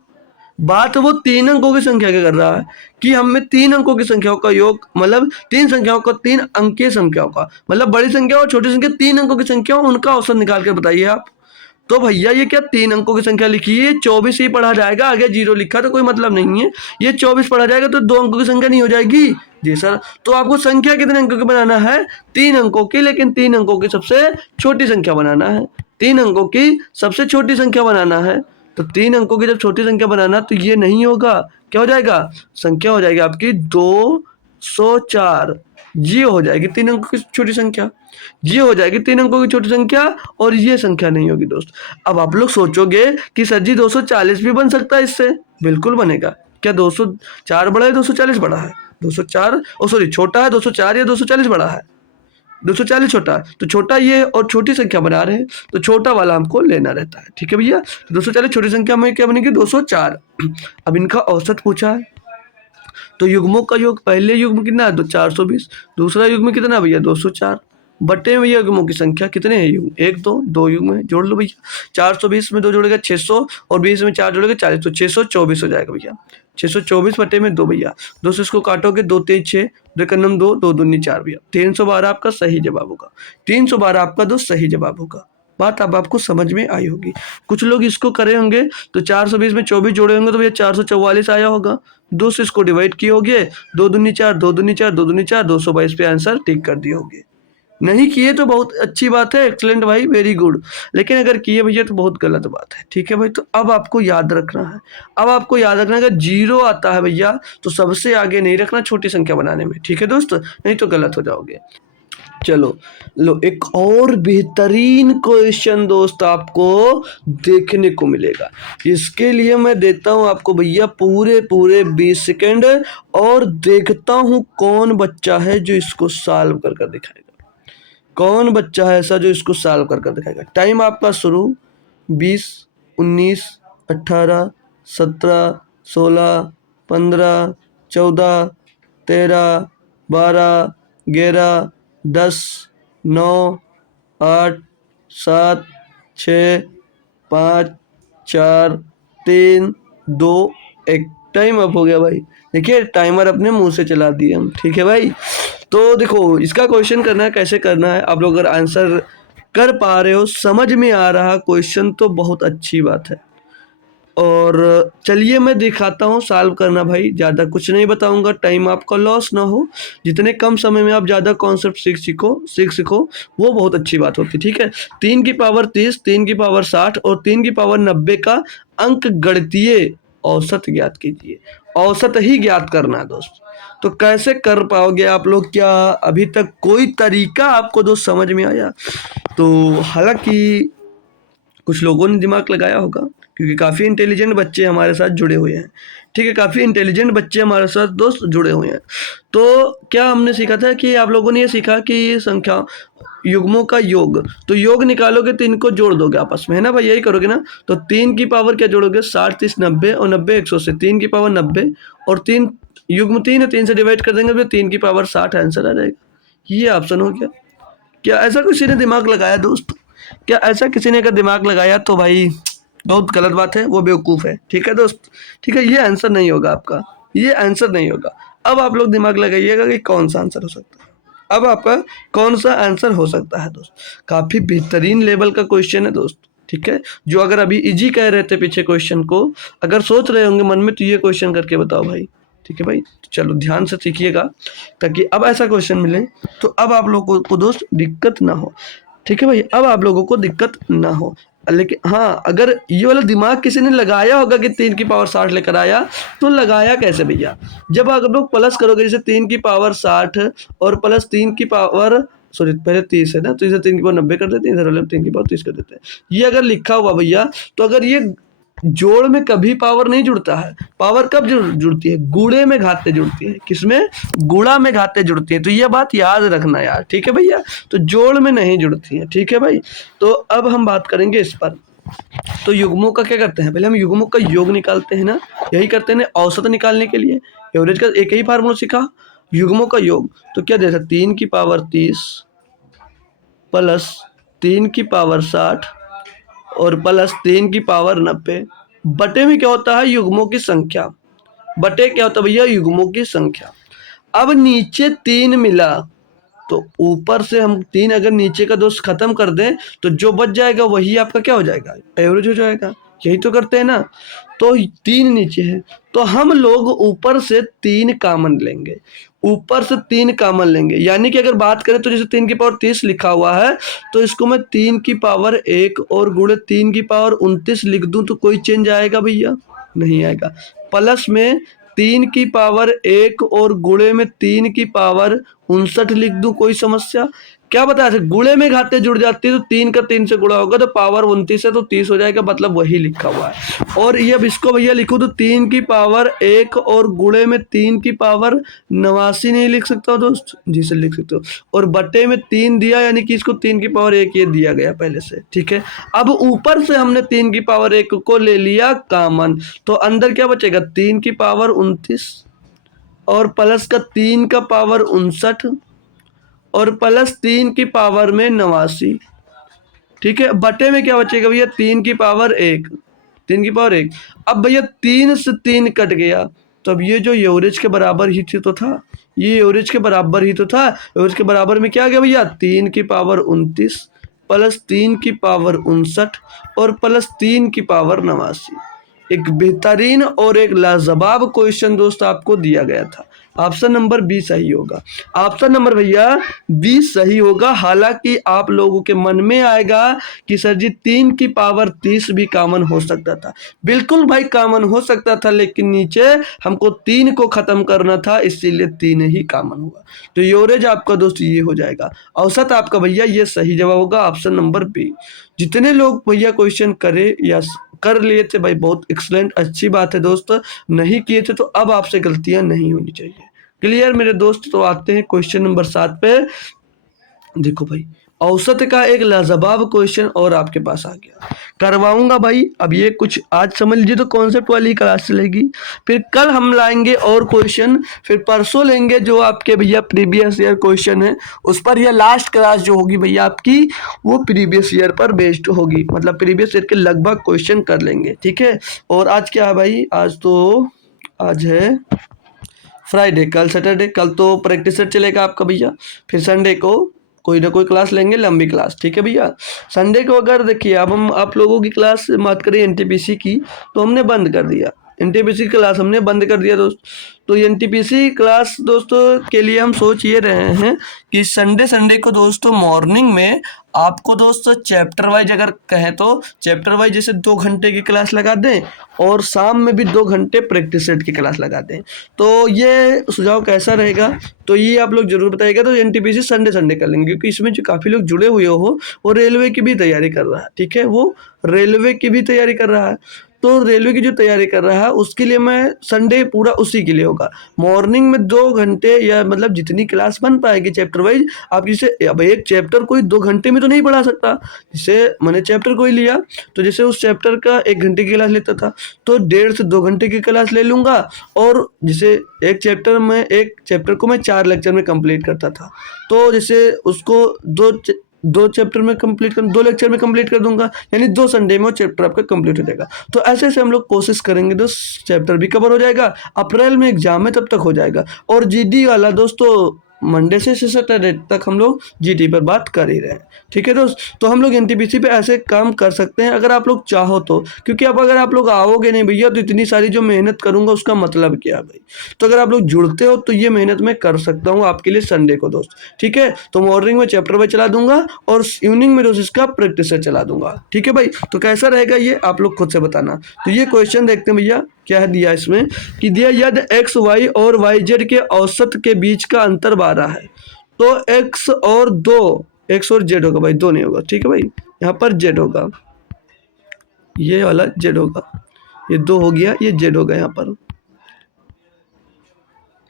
बात वो 3 अंकों की संख्या की कर रहा है कि हमें 3 अंकों की संख्याओं का योग, मतलब 3 संख्याओं का 3 अंकीय संख्याओं का, मतलब बड़ी संख्या और छोटी संख्या 3 अंकों की संख्या उनका औसत निकाल कर बताइए आप। तो भैया ये क्या 3 अंकों की संख्या लिखी है, 24 ही पढ़ा जाएगा, आगे 0 लिखा तो कोई मतलब नहीं है। ये 24 पढ़ा जाएगा तो 2 अंकों की संख्या नहीं हो जाएगी जी सर। तो आपको संख्या कितने अंकों की बनाना है 3 अंकों की, लेकिन 3 अंकों की सबसे छोटी संख्या बनाना है, 3 अंकों की सबसे छोटी संख्या बनाना है। तो 3 अंकों की जब छोटी संख्या बनाना तो ये नहीं होगा, क्या हो जाएगा संख्या हो जाएगी आपकी 204, ये हो जाएगी 3 अंकों की छोटी संख्या, ये हो जाएगी 3 अंकों की छोटी संख्या, और ये संख्या नहीं होगी दोस्त। अब आप लोग सोचोगे कि सर जी 240 भी बन सकता है इससे, बिल्कुल बनेगा। क्या 204 बड़ा है 240 बड़ा है, 204 सॉरी छोटा है 204 या 240 बड़ा है, 240 छोटा, तो छोटा ये और छोटी संख्या बना रहे हैं तो छोटा वाला हमको लेना रहता है। ठीक है भैया, 240 छोटी संख्या में क्या बनेगी 204। अब इनका औसत पूछा है, तो युग्मों का योग, पहले युग्म कितना है 420, दूसरा युग्म कितना भैया 204, बटे में युग्मों की संख्या कितने हैं युग्म, 1 2 युग्म है, जोड़ लो भैया। 420 में 2 जोड़ेगा 600 और 20 में 4 जोड़ेगा 40, तो 624 हो जाएगा भैया। 624 बटे में 2 भैया, 2 से इसको काटोगे, 2 3 6, 2 का नम 2, 2 दूनी 4 भैया, 312 आपका सही जवाब होगा। 312 आपका दोस्त सही जवाब होगा। बात अब आपको समझ में आई होगी। कुछ लोग इसको करे होंगे तो 420 में 24 जोड़े होंगे तो भैया 444 आया होगा। 2 से इसको डिवाइड किए होगे, 2 दूनी 4, 2 दूनी 4, 2 दूनी 4, 222 पे आंसर टिक कर दिए होगे। नहीं किए तो बहुत अच्छी बात है, एक्सलेंट भाई, वेरी गुड। लेकिन अगर किए भैया तो बहुत गलत बात है, ठीक है भाई। तो अब आपको याद रखना है, अब आपको याद रखना है अगर 0 आता है भैया तो सबसे आगे नहीं रखना छोटी संख्या बनाने में, ठीक है दोस्त, नहीं तो गलत हो जाओगे। चलो लो एक और बेहतरीन क्वेश्चन दोस्त आपको देखने को मिलेगा। इसके लिए मैं देता हूं आपको भैया पूरे 20 सेकेंड और देखता हूं कौन बच्चा है जो इसको सॉल्व कर कर दिखाएगा। कौन बच्चा है ऐसा जो इसको सॉल्व कर कर दिखाएगा। टाइम आपका शुरू 20 19 18 17 16 15 14 13 12 11 10 9 8 7 6 5 4 3 2 1 टाइम अप हो गया भाई। देखिए टाइमर अपने मुंह से चला दिए हम, ठीक है भाई। तो देखो इसका क्वेश्चन करना है, कैसे करना है। आप लोग अगर आंसर कर पा रहे हो, समझ में आ रहा क्वेश्चन, तो बहुत अच्छी बात है। और चलिए मैं दिखाता हूँ सॉल्व करना भाई, ज़्यादा कुछ नहीं बताऊंगा, टाइम आपका लॉस ना हो। जितने कम समय में आप ज़्यादा कॉन्सेप्ट सीख सीखो वो बहुत अच्छी बात होती है, ठीक है। 3 की पावर 30, 3 की पावर 60 और 3 की पावर 90 का अंक गणितीय औसत ज्ञात कीजिए। औसत ही ज्ञात करना है दोस्त। तो कैसे कर पाओगे आप लोग, क्या अभी तक कोई तरीका आपको दोस्त समझ में आया? तो हालांकि कुछ लोगों ने दिमाग लगाया होगा क्योंकि काफ़ी इंटेलिजेंट बच्चे हमारे साथ जुड़े हुए हैं, ठीक है। काफ़ी इंटेलिजेंट बच्चे हमारे साथ दोस्त जुड़े हुए हैं। तो क्या हमने सीखा था कि आप लोगों ने ये सीखा कि ये संख्या युग्मों का योग, तो योग निकालोगे तो इनको जोड़ दोगे आपस में, है ना भाई, यही करोगे ना। तो 3 की पावर क्या जोड़ोगे, 60 30 90 और 90 100 से 3 की पावर 90 और 3 युग्म 3 है, 3 से डिवाइड कर देंगे तो 3 की पावर 60 आंसर आ जाएगा। ये ऑप्शन हो गया। क्या ऐसा किसी ने दिमाग लगाया दोस्त? क्या ऐसा किसी ने अगर दिमाग लगाया तो भाई बहुत गलत बात है, वो बेवकूफ़ है, ठीक है दोस्त, ठीक है। ये आंसर नहीं होगा आपका, ये आंसर नहीं होगा। अब आप लोग दिमाग लगाइएगा कि कौन सा आंसर हो सकता है। अब आपका कौन सा आंसर हो सकता है दोस्त। काफ़ी बेहतरीन लेवल का क्वेश्चन है दोस्त, ठीक है। जो अगर अभी इजी कह रहे थे पीछे क्वेश्चन को, अगर सोच रहे होंगे मन में, तो ये क्वेश्चन करके बताओ भाई, ठीक है भाई। तो चलो ध्यान से सीखिएगा ताकि अब ऐसा क्वेश्चन मिले तो अब आप लोगों को दोस्त दिक्कत ना हो, ठीक है भाई, अब आप लोगों को दिक्कत ना हो। लेकिन हाँ, अगर ये वाला दिमाग किसी ने लगाया होगा कि 3 की पावर 60 लेकर आया, तो लगाया कैसे भैया? जब आप लोग प्लस करोगे, जैसे 3 की पावर 60 और प्लस 3 की पावर, सॉरी पहले 30 है ना, तो इसे 3 की पावर 90 कर देते हैं, इधर 3 की पावर 30 कर देते हैं। ये अगर लिखा हुआ भैया, तो अगर ये जोड़ में कभी पावर नहीं जुड़ता है। पावर कब जुड़ती है? गुणे में घाते जुड़ती है। किसमें? गुणा में घाते जुड़ती है। तो ये बात याद रखना यार, ठीक है भैया। तो जोड़ में नहीं जुड़ती है, ठीक है भाई। तो अब हम बात करेंगे इस पर। तो युग्मों का क्या करते हैं, पहले हम युग्मों का योग निकालते हैं ना, यही करते हैं औसत निकालने के लिए। एवरेज का एक ही फार्मूला सीखा, युग्मों का योग। तो क्या देखा, 3 की पावर 30 प्लस 3 की पावर 60 और प्लस 3 की पावर 90 बटे में क्या होता है, युग्मों की संख्या। बटे क्या होता है भैया, युग्मों की संख्या। अब नीचे 3 मिला तो ऊपर से हम 3 अगर नीचे का दोस्त खत्म कर दें तो जो बच जाएगा वही आपका क्या हो जाएगा, एवरेज हो जाएगा। यही तो करते हैं ना। तो 3 नीचे है तो हम लोग ऊपर से 3 कामन लेंगे, ऊपर से 3 कामन लेंगे। यानी कि अगर बात करें तो जैसे 3 की पावर 30 लिखा हुआ है, तो इसको मैं 3 की पावर 1 और गुणे 3 की पावर 29 लिख दूं तो कोई चेंज आएगा भैया? नहीं आएगा। प्लस में 3 की पावर 1 और गुणे में 3 की पावर 59 लिख दूं, कोई समस्या? क्या बताया था, गुणे में घाते जुड़ जाती है तो 3 का 3 से गुणा होगा तो पावर 29 है तो 30 हो जाएगा, मतलब वही लिखा हुआ है। और ये अब इसको भैया लिखो तो 3 की पावर 1 और गुणे में 3 की पावर 89 नहीं लिख सकता दोस्त? जी से लिख सकते हो। और बटे में 3 दिया, यानी कि इसको 3 की पावर 1 ये दिया गया पहले से, ठीक है। अब ऊपर से हमने 3 की पावर 1 को ले लिया कामन, तो अंदर क्या बचेगा, 3 की पावर 29 और प्लस का 3 का पावर 59 और प्लस 3 की पावर में 89, ठीक है। बटे में क्या बचेगा भैया, 3 की पावर 1, 3 की पावर 1। अब भैया 3 से 3 कट गया, तो अब ये जो एवरेज के बराबर ही तो था, ये एवरेज के बराबर ही तो था। एवरेज के बराबर में क्या आ गया भैया, 3 की पावर 29 प्लस 3 की पावर 59 और प्लस 3 की पावर 89। एक बेहतरीन और एक लाजवाब क्वेश्चन दोस्त आपको दिया गया था। ऑप्शन नंबर बी सही होगा। ऑप्शन नंबर भैया बी सही होगा। हालांकि आप लोगों के मन में आएगा कि सर जी 3 की पावर 30 भी कॉमन हो सकता था। बिल्कुल भाई कॉमन हो सकता था, लेकिन नीचे हमको 3 को खत्म करना था, इसीलिए 3 ही कॉमन हुआ। तो एवरेज आपका दोस्त ये हो जाएगा। औसत आपका भैया ये सही जवाब होगा, ऑप्शन नंबर बी। जितने लोग भैया क्वेश्चन करे या कर लिए थे भाई, बहुत एक्सलेंट, अच्छी बात है दोस्त। नहीं किए थे तो अब आपसे गलतियां नहीं होनी चाहिए। क्लियर मेरे दोस्त। तो आते हैं क्वेश्चन नंबर 7 पे। देखो भाई, औसत का एक लाजवाब क्वेश्चन और आपके पास आ गया, करवाऊंगा भाई। अब ये कुछ आज समझ लीजिए तो कॉन्सेप्ट वाली क्लास चलेगी, फिर कल हम लाएंगे और क्वेश्चन, फिर परसों लेंगे जो आपके भैया प्रीवियस ईयर क्वेश्चन है उस पर। यह लास्ट क्लास जो होगी भैया आपकी, वो प्रीवियस ईयर पर बेस्ड होगी, मतलब प्रीवियस ईयर के लगभग क्वेश्चन कर लेंगे, ठीक है। और आज क्या है भाई, आज है फ्राइडे, कल सैटरडे, कल तो प्रैक्टिस सेट चलेगा आपका भैया। फिर संडे को कोई ना कोई क्लास लेंगे, लंबी क्लास, ठीक है भैया। संडे को अगर देखिए, अब हम आप लोगों की क्लास बात करें एनटीपीसी की, तो हमने बंद कर दिया, एनटीपीसी क्लास हमने बंद कर दिया दोस्त। तो एनटीपीसी क्लास दोस्तों के लिए हम सोच ये रहे हैं कि संडे को दोस्तों मॉर्निंग में आपको दोस्तों चैप्टर वाइज अगर कहें तो चैप्टर वाइज जैसे 2 घंटे की क्लास लगा दें, और शाम में भी 2 घंटे प्रैक्टिस सेट की क्लास लगा दें। तो ये सुझाव कैसा रहेगा, तो ये आप लोग जरूर बताइएगा। तो एनटीपीसी संडे कर लेंगे, क्योंकि इसमें जो काफ़ी लोग जुड़े हुए हो वो रेलवे की भी तैयारी कर रहा है, ठीक है, वो रेलवे की भी तैयारी कर रहा है। तो रेलवे की जो तैयारी कर रहा है उसके लिए मैं संडे पूरा उसी के लिए होगा। मॉर्निंग में 2 घंटे या मतलब जितनी क्लास बन पाएगी चैप्टर वाइज, आप जैसे अब एक चैप्टर कोई 2 घंटे में तो नहीं पढ़ा सकता। जैसे मैंने चैप्टर कोई लिया, तो जैसे उस चैप्टर का 1 घंटे की क्लास लेता था, तो 1.5 से 2 घंटे की क्लास ले लूँगा। और जैसे एक चैप्टर को मैं 4 लेक्चर में कंप्लीट करता था, तो जैसे उसको 2 चैप्टर में कंप्लीट कर 2 लेक्चर में कंप्लीट कर दूंगा, यानी 2 संडे में वो चैप्टर आपका कंप्लीट हो जाएगा। तो ऐसे ऐसे हम लोग कोशिश करेंगे तो चैप्टर भी कवर हो जाएगा, अप्रैल में एग्जाम है तब तक हो जाएगा। और जीडी वाला दोस्तों मंडे से सैटरडे तक हम लोग जीडी पर बात कर ही रहे हैं, ठीक है दोस्त। तो हम लोग एनटीपीसी पे ऐसे काम कर सकते हैं अगर आप लोग चाहो तो, क्योंकि अब अगर आप लोग आओगे नहीं भैया तो इतनी सारी जो मेहनत करूंगा उसका मतलब क्या है भाई। तो अगर आप लोग जुड़ते हो तो ये मेहनत मैं कर सकता हूँ आपके लिए संडे को दोस्त, ठीक है। तो मॉर्निंग में चैप्टर वाइज चला दूंगा और इवनिंग में दोस्त इसका प्रैक्टिस सेट चला दूंगा, ठीक है भाई। तो कैसा रहेगा ये आप लोग खुद से बताना। तो ये क्वेश्चन देखते हैं भैया, क्या है दिया इसमें कि दिया यदि एक्स वाई और वाई जेड के औसत के बीच का अंतर 12 है, तो एक्स और जेड होगा भाई, 2 नहीं होगा, ठीक है भाई। यहाँ पर जेड होगा, ये वाला जेड होगा, ये 2 हो गया, ये जेड होगा यहाँ पर,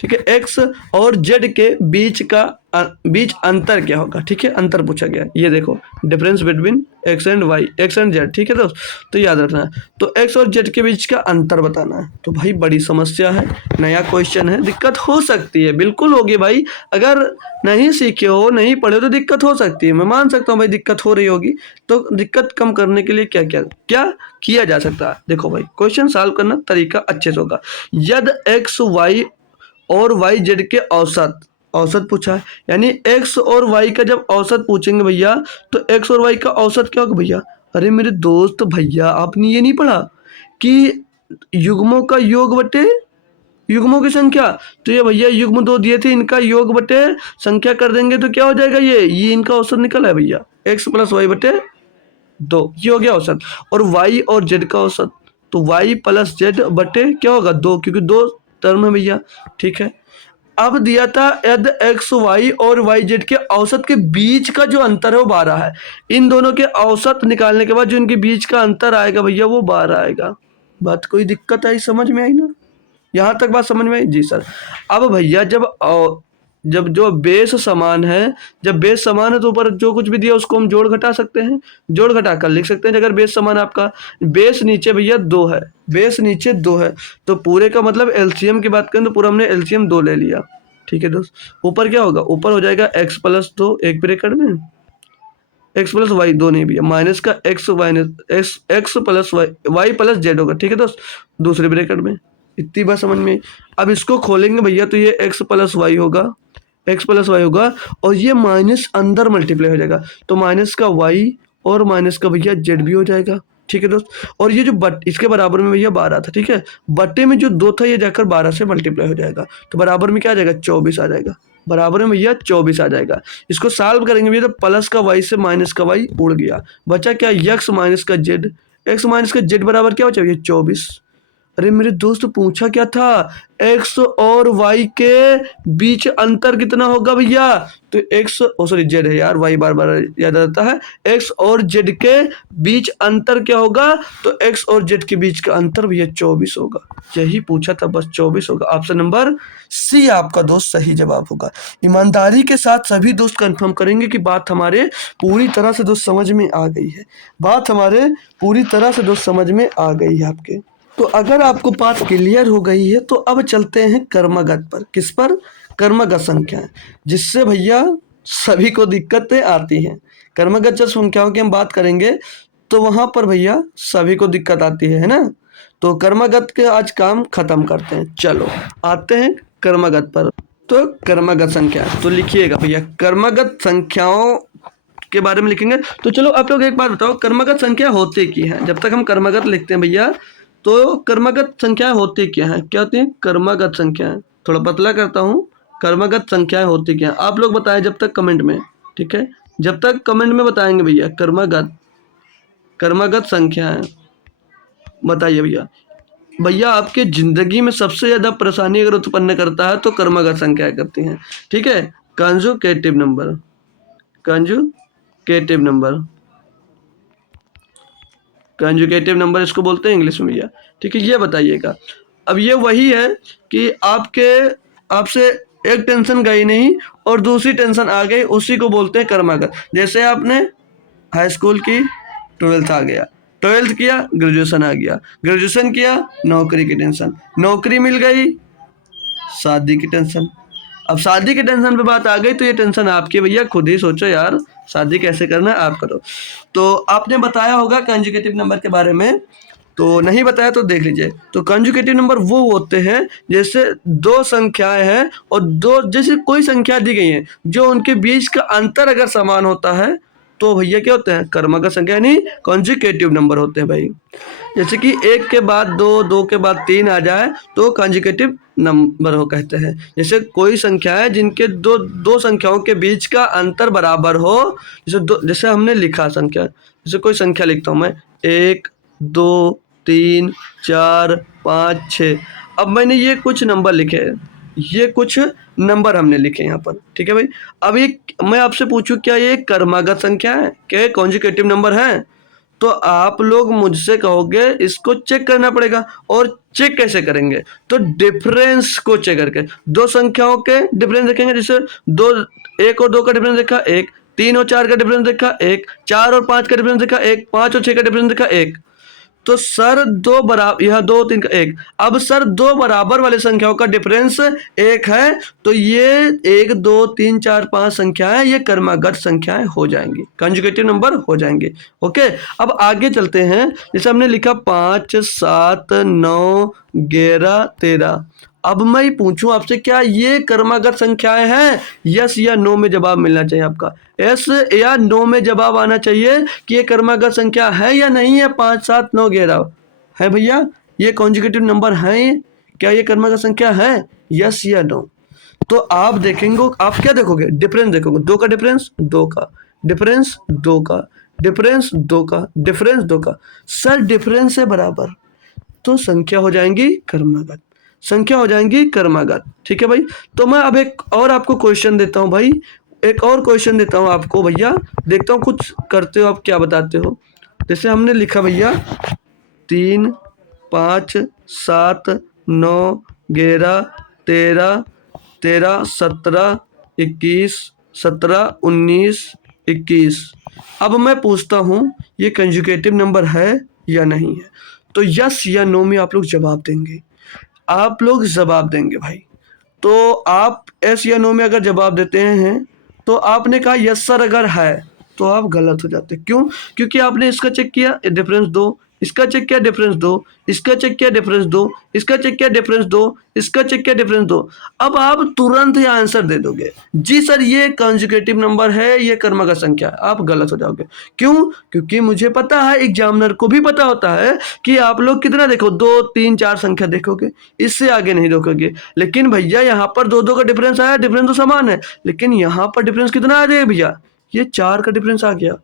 ठीक है। एक्स और जेड के बीच अंतर क्या होगा, ठीक है, अंतर पूछा गया। ये देखो difference between x and Z, ठीक है दोस्त। तो याद रखना है, तो एक्स और जेड के बीच का अंतर बताना है। तो भाई बड़ी समस्या है, नया क्वेश्चन है, दिक्कत हो सकती है, बिल्कुल होगी भाई। अगर नहीं सीखे हो, नहीं पढ़े हो तो दिक्कत हो सकती है, मैं मान सकता हूँ भाई दिक्कत हो रही होगी। तो दिक्कत कम करने के लिए क्या किया जा सकता है। देखो भाई क्वेश्चन सॉल्व करना तरीका अच्छे से होगा। यदि एक्स वाई और वाई जेड के औसत पूछा है, यानी एक्स और वाई का जब औसत पूछेंगे भैया, तो एक्स और वाई का औसत क्या होगा भैया। अरे मेरे दोस्त भैया आपने ये नहीं पढ़ा कि युग्मों का योग बटे युग्मों की संख्या। तो ये भैया युग्म 2 दिए थे, इनका योग बटे संख्या कर देंगे तो क्या हो जाएगा, ये इनका औसत निकला है भैया, एक्स प्लस वाई बटे 2, ये हो गया औसत। और वाई और जेड का औसत, तो वाई प्लस जेड बटे क्या होगा 2, क्योंकि 2 टर्म है भैया, ठीक है। अब दिया था यदि एक्स वाई और वाई जेड के औसत के बीच का जो अंतर है वो 12 है। इन दोनों के औसत निकालने के बाद जो इनके बीच का अंतर आएगा भैया वो 12 आएगा। बात कोई दिक्कत आई, समझ में आई ना, यहाँ तक बात समझ में आई जी सर। अब भैया जब जो बेस समान है, जब बेस समान है तो ऊपर जो कुछ भी दिया उसको हम जोड़ घटा सकते हैं, जोड़ घटा कर लिख सकते हैं। अगर बेस समान है आपका, बेस नीचे भैया 2 है, तो पूरे का मतलब एलसीएम की बात करें तो पूरा हमने एलसीएम 2 ले लिया, ठीक है दोस्त, ऊपर क्या होगा, ऊपर हो जाएगा x प्लस 2 एक ब्रैकेट में, एक्स प्लस वाई दो नहीं भैया, माइनस का X minus X plus Y, Y plus Z होगा, ठीक है दोस्त, दूसरे ब्रैकेट में। इतनी बात समझ में। अब इसको खोलेंगे भैया तो ये एक्स प्लस वाई होगा, एक्स प्लस वाई होगा, और ये माइनस अंदर मल्टीप्लाई हो जाएगा, तो माइनस का वाई और माइनस का भैया जेड भी हो जाएगा, ठीक है दोस्त। और ये जो बट इसके बराबर में भैया 12 था, ठीक है, बट्टे में जो 2 था ये जाकर 12 से मल्टीप्लाई हो जाएगा, तो बराबर में क्या आ जाएगा, 24 आ जाएगा, बराबर में भैया 24 आ जाएगा। इसको सॉल्व करेंगे भैया तो प्लस का वाई से माइनस का वाई उड़ गया, बचा क्या, एक्स माइनस का जेड, एक्स माइनस का जेड बराबर क्या बचा भैया 24। अरे मेरे दोस्त पूछा क्या था, एक्स और वाई के बीच अंतर कितना होगा भैया, तो एक्स सॉरी जेड है यार, वाई बार बार याद आता है, एक्स और जेड के बीच अंतर क्या होगा, तो एक्स और जेड के बीच का अंतर भैया 24 होगा, यही पूछा था बस, 24 होगा। ऑप्शन नंबर सी आपका दोस्त सही जवाब होगा। ईमानदारी के साथ सभी दोस्त कंफर्म करेंगे कि बात हमारे पूरी तरह से दोस्त समझ में आ गई है, बात हमारे पूरी तरह से दोस्त समझ में आ गई है आपके। तो अगर आपको बात क्लियर हो गई है तो अब चलते हैं कर्मगत पर। किस पर, कर्मगत संख्याएं, जिससे भैया सभी को दिक्कतें आती हैं। कर्मगत जब संख्याओं की हम बात करेंगे तो वहां पर भैया सभी को दिक्कत आती है ना, तो कर्मगत के आज काम खत्म करते हैं। चलो आते हैं कर्मगत पर। तो कर्मगत संख्या तो लिखिएगा भैया, कर्मगत संख्याओं के बारे में लिखेंगे। तो चलो आप लोग एक बात बताओ, कर्मगत संख्या होते की है, जब तक हम कर्मगत लिखते हैं भैया तो कर्मगत संख्याएं होती क्या हैं, क्या होती हैं कर्मगत संख्याएं, थोड़ा पतला करता हूँ, कर्मगत संख्याएं होती क्या हैं आप लोग बताएं जब तक कमेंट में, ठीक है, जब तक कमेंट में बताएंगे भैया कर्मगत, कर्मगत संख्याएं बताइए भैया। भैया आपके जिंदगी में सबसे ज्यादा परेशानी अगर उत्पन्न करता है तो कर्मगत संख्याएं करती हैं, ठीक है, conjugative number, conjugative number, conjugative number इसको बोलते हैं इंग्लिश में भैया, ठीक है। ये बताइएगा, अब ये वही है कि आपसे एक टेंशन गई नहीं और दूसरी टेंशन आ गई, उसी को बोलते हैं कर्मगत। जैसे आपने हाई स्कूल की, 12th आ गया, 12th किया, ग्रेजुएशन आ गया, ग्रेजुएशन किया, नौकरी की टेंशन, नौकरी मिल गई, शादी की टेंशन। अब शादी के टेंशन पे बात आ गई तो ये टेंशन आपकी भैया, खुद ही सोचो यार शादी कैसे करना है आप करो। तो आपने बताया होगा कंजुगेटिव नंबर के बारे में, तो नहीं बताया तो देख लीजिए। तो कंजुगेटिव नंबर वो होते हैं जैसे दो संख्याएं हैं और दो जैसे कोई संख्या दी गई है जो उनके बीच का अंतर अगर समान होता है तो भैया क्या होते हैं कर्मगत संख्या, यानी कंजुगेटिव नंबर होते हैं भाई। जैसे कि 1 के बाद 2, 2 के बाद 3 आ जाए तो कंजुगेटिव नंबर हो कहते हैं। जैसे कोई संख्या है जिनके दो संख्याओं के बीच का अंतर बराबर हो, जैसे हमने लिखा संख्या, जैसे कोई संख्या लिखता हूँ मैं 1 2 3 4 5 6, अब मैंने ये कुछ नंबर लिखे हैं, ये कुछ नंबर हमने लिखे यहाँ पर, ठीक है भाई। अब ये मैं आपसे पूछूं क्या ये कर्मगत संख्या है, क्या कंजुगेटिव नंबर है, तो आप लोग मुझसे कहोगे इसको चेक करना पड़ेगा। और चेक कैसे करेंगे, तो डिफरेंस को चेक करके, दो संख्याओं के डिफरेंस देखेंगे, जैसे 1 और 2 का डिफरेंस देखा 1, 3 और 4 का डिफरेंस देखा 1, 4 और 5 का डिफरेंस देखा 1, 5 और 6 का डिफरेंस देखा 1, तो सर दो बराबर, यह 2 3 का 1, अब सर दो बराबर वाले संख्याओं का डिफरेंस 1 है, तो ये 1 2 3 4 5 संख्याएं ये कर्मगत संख्याएं हो जाएंगी, कंजुगेटिव नंबर हो जाएंगे। ओके, अब आगे चलते हैं। जैसे हमने लिखा 5 7 9 11 13, अब मैं पूछूं आपसे क्या ये कर्मगत संख्याएं हैं, यस या नो में जवाब मिलना चाहिए आपका, यस या नो में जवाब आना चाहिए कि ये कर्मगत संख्या है या नहीं है। 5 7 9 11 है भैया, ये कॉन्जुगेटिव नंबर है, क्या ये कर्मगत संख्या है, यस या नो। तो आप देखेंगे, आप क्या देखोगे, डिफरेंस देखोगे, 2 का डिफरेंस 2 का डिफरेंस 2 का डिफरेंस 2 का डिफरेंस 2 का, सर डिफरेंस है बराबर तो संख्या हो जाएंगी कर्मगत, संख्या हो जाएंगी कर्मगत, ठीक है भाई। तो मैं अब एक और आपको क्वेश्चन देता हूं भाई, एक और क्वेश्चन देता हूं आपको भैया, देखता हूं कुछ करते हो आप क्या बताते हो। जैसे हमने लिखा भैया 3 5 7 9 11 13 13 17 21 17 19 21, अब मैं पूछता हूं ये कंजुगेटिव नंबर है या नहीं है, तो यस या नो में आप लोग जवाब देंगे, आप लोग जवाब देंगे भाई। तो आप एस या नो में अगर जवाब देते हैं तो आपने कहा यस सर अगर है तो आप गलत हो जाते। क्यों? क्योंकि आपने इसका चेक किया डिफरेंस दो, इसका चेक किया डिफरेंस दो, इसका चेक किया डिफरेंस दो, इसका चेक किया डिफरेंस दो, इसका चेक किया डिफरेंस दो। अब आप तुरंत ही आंसर दे दोगे जी सर ये कंजुगेटिव नंबर है, ये कर्मक संख्या है, आप गलत हो जाओगे। क्यों? क्योंकि मुझे पता है, एग्जामिनर को भी पता होता है कि आप लोग कितना देखो 2 3 4 संख्या देखोगे, इससे आगे नहीं देखोगे। लेकिन भैया यहाँ पर 2 का डिफरेंस आया, डिफरेंस तो समान है, लेकिन यहाँ पर डिफरेंस कितना आ जाएगा भैया, ये 4 का डिफरेंस आ गया।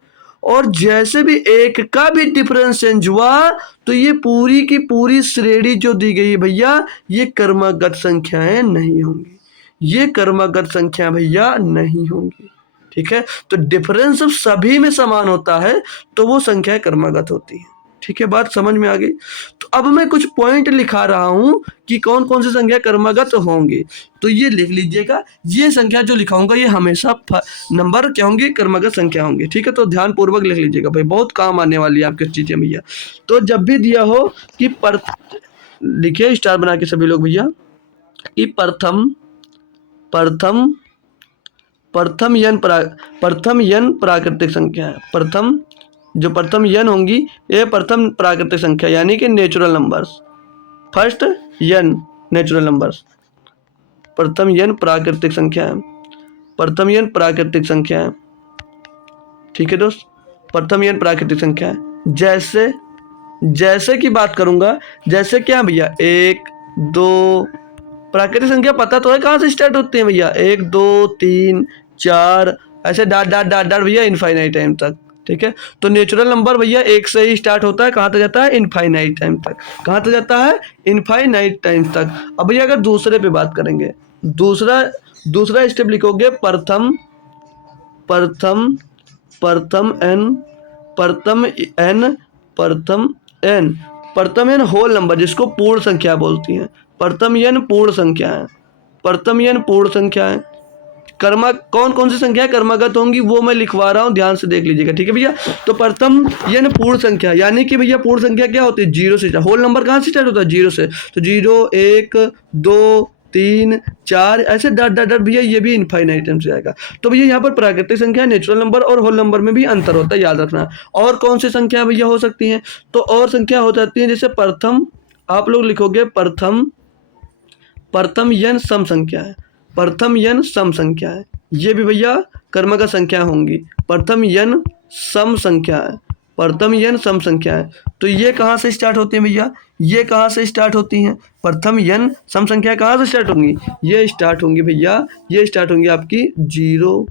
और जैसे भी एक का भी डिफरेंस चेंज हुआ तो ये पूरी की पूरी श्रेणी जो दी गई है भैया, ये कर्मगत संख्याएं नहीं होंगी, ये कर्मगत संख्या भैया नहीं होंगी। ठीक है, तो डिफरेंस सभी में समान होता है तो वो संख्या कर्मगत होती है। ठीक है, बात समझ में आ गई। तो अब मैं कुछ पॉइंट लिखा रहा हूं कि कौन कौन सी संख्या कर्मगत होंगी, तो ये लिख लीजिएगा। ये संख्या जो लिखाऊंगा ये हमेशा नंबर क्या होंगे, कर्मगत संख्या होंगे। ठीक है, तो ध्यान पूर्वक लिख लीजिएगा भाई, बहुत काम आने वाली है आपकी चीजें भैया। तो जब भी दिया हो कि लिखिए स्टार बना के सभी लोग भैया, कि प्रथम यन प्राकृतिक संख्या है। प्रथम यन होंगी ये प्रथम प्राकृतिक संख्या यानी कि नेचुरल नंबर्स। फर्स्ट यन नेचुरल नंबर्स, प्रथम यन प्राकृतिक संख्या है, प्रथम यन प्राकृतिक संख्या है। ठीक है दोस्त, प्रथम यन प्राकृतिक संख्या है। जैसे की बात करूंगा, जैसे क्या भैया 1 2 प्राकृतिक संख्या पता तो है कहाँ से स्टार्ट होती है भैया, 1 2 3 4 ऐसे डाट डाट डाट डाट भैया इनफाइनाइट टाइम तक। ठीक है, तो नेचुरल नंबर भैया 1 से ही स्टार्ट होता है, कहाँ तक जाता है, इनफाइनाइट टाइम तक। कहाँ तक जाता है, इनफाइनाइट टाइम तक। अब भैया अगर दूसरे पे बात करेंगे, दूसरा स्टेप लिखोगे प्रथम एन होल नंबर, जिसको पूर्ण संख्या बोलती हैं। प्रथम एन पूर्ण संख्या है, प्रथम एन पूर्ण संख्या है। कौन कौन सी संख्या कर्मगत होंगी वो मैं लिखवा रहा हूँ, ध्यान से देख लीजिएगा। ठीक है भैया, तो प्रथम यन पूर्ण संख्या यानी कि भैया पूर्ण संख्या क्या होती है, 0 से। होल नंबर कहाँ से स्टार्ट होता है, 0 से। तो 0 1 2 3 4 ऐसे डॉट डॉट डॉट भैया, ये भी इनफाइनाइट टाइम से आएगा। तो भैया यहाँ पर प्राकृतिक संख्या, नेचुरल नंबर और होल नंबर में भी अंतर होता है, याद रखना। और कौन सी संख्या भैया हो सकती हैं, तो और संख्या हो जाती है जैसे प्रथम, आप लोग लिखोगे प्रथम यन सम संख्या है, प्रथम यन सम संख्या है, ये भी भैया कर्मगत संख्या होंगी। प्रथम यन सम संख्या है, प्रथम यन सम संख्या है। तो ये कहाँ से स्टार्ट होती है भैया, ये कहाँ से स्टार्ट होती हैं, प्रथम यन सम संख्या कहाँ से स्टार्ट होंगी, ये स्टार्ट होंगी भैया, ये स्टार्ट होंगी आपकी 0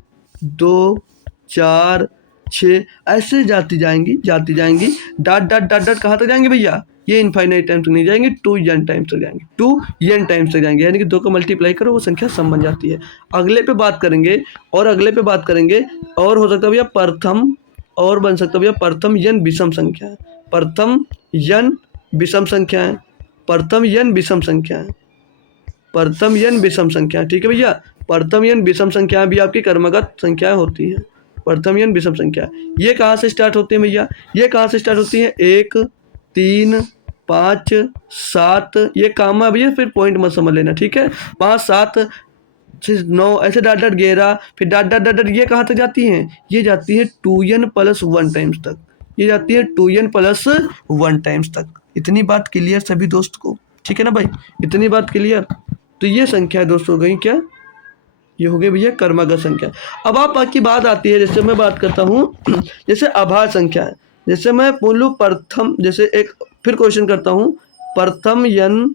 2 4 6 ऐसे जाती जाएंगी डाट डाट डाट डाट कहाँ तक जाएंगे भैया, ये इनफाइनाइट टाइम्स तक नहीं जाएंगे, 2 n टाइम्स तक जाएंगे, 2 n टाइम्स तक जाएंगे, यानी कि 2 को मल्टीप्लाई करो वो संख्या सम बन जाती है। अगले पे बात करेंगे और हो सकता है भैया प्रथम, और बन सकता है भैया प्रथम यन विषम संख्या है, प्रथम यन विषम संख्या है, प्रथम यन विषम संख्या है, प्रथम यन विषम संख्या। ठीक है भैया, प्रथम यन विषम संख्या भी आपकी कर्मगत संख्या होती है, प्रथम यन विषम संख्या। ये कहाँ से स्टार्ट होती है भैया, ये कहाँ से स्टार्ट होती है, 1 3 5 7, ये काम है भैया, फिर पॉइंट मत समझ लेना। ठीक है, 5 7 6 9 ऐसे डाट डाट 11, फिर डाट डाट डाट डाट, ये कहाँ तक जाती हैं, ये जाती है 2n + 1 टाइम्स तक, ये जाती है 2n + 1 टाइम्स तक। इतनी बात क्लियर सभी दोस्त को, ठीक है ना भाई, इतनी बात क्लियर। तो ये संख्या दोस्त हो गई क्या, ये हो गई भैया कर्मगत संख्या। अब आपकी बात आती है, जैसे मैं बात करता हूँ जैसे अभाज्य संख्या है, जैसे मैं बोलूँ प्रथम, जैसे एक फिर क्वेश्चन करता हूँ, प्रथम यन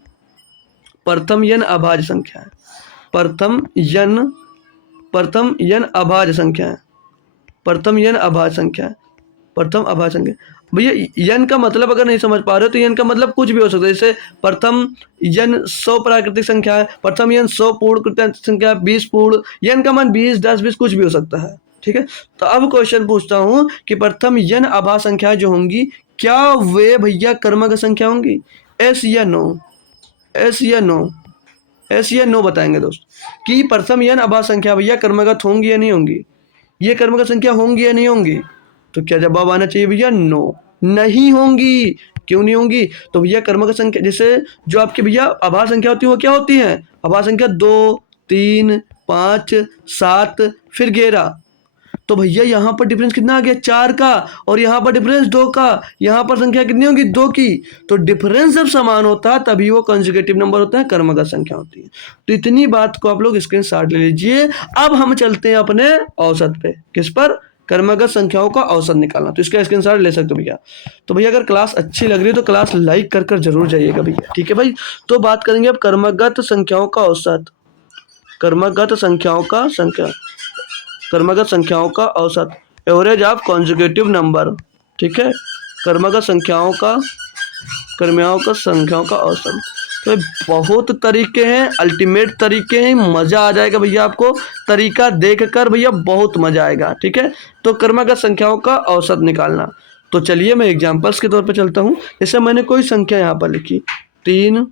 अभाज्य संख्या है, प्रथम यन अभाज्य संख्या है, प्रथम यन अभाज्य संख्या है, प्रथम अभाज्य संख्या। भैया यन का मतलब अगर नहीं समझ पा रहे हो तो यन का मतलब कुछ भी हो सकता है, जैसे प्रथम यन 100 प्राकृतिक संख्या है, प्रथम यन 100 पूर्ण संख्या, 20 पूर्ण, यन का मान 20 10 20 कुछ भी हो सकता है। ठीक है, तो अब क्वेश्चन पूछता हूँ कि प्रथम यन अभाज्य संख्या जो होंगी क्या वे भैया कर्मगत संख्या होंगी, एस या नो, एस या नो, एस या नो बताएंगे दोस्त कि प्रथम यन अभाज्य संख्या भैया कर्मगत होंगी या नहीं होंगी, ये कर्मगत संख्या होंगी या नहीं होंगी। तो क्या जवाब आना चाहिए भैया, नो, नहीं होंगी। क्यों नहीं होंगी, तो भैया कर्मगत संख्या जैसे जो आपकी भैया अभाज्य संख्या होती है वो क्या होती है, अभाज्य संख्या 2 3, 5, 7 फिर 11। तो भैया यहाँ पर डिफरेंस कितना आ गया 4 का, और यहाँ पर डिफरेंस 2 का। यहाँ पर संख्या कितनी होगी 2 की। तो डिफरेंस जब समान होता है तभी वो कंसेक्यूटिव नंबर होता है, क्रमगत संख्या होती है। तो इतनी बात को आप लोग स्क्रीनशॉट ले लीजिए। अब हम चलते हैं अपने औसत पे। किस पर? क्रमगत संख्याओं का औसत निकालना। तो इसका स्क्रीनशॉट ले सकते हो भैया। तो भैया अगर क्लास अच्छी लग रही है तो क्लास लाइक कर कर जरूर जाइएगा भैया, ठीक है भाई। तो बात करेंगे अब क्रमगत संख्याओं का औसत। क्रमगत संख्याओं का क्रमगत संख्याओं का औसत, एवरेज ऑफ कॉन्जुगेटिव नंबर, ठीक है। क्रमगत संख्याओं का औसत। तो बहुत तरीके हैं, अल्टीमेट तरीके हैं, मज़ा आ जाएगा भैया आपको तरीका देखकर भैया, बहुत मज़ा आएगा, ठीक है। तो क्रमगत संख्याओं का औसत निकालना। तो चलिए मैं एग्जांपल्स के तौर पे चलता हूँ। जैसे मैंने कोई संख्या यहाँ पर लिखी 3,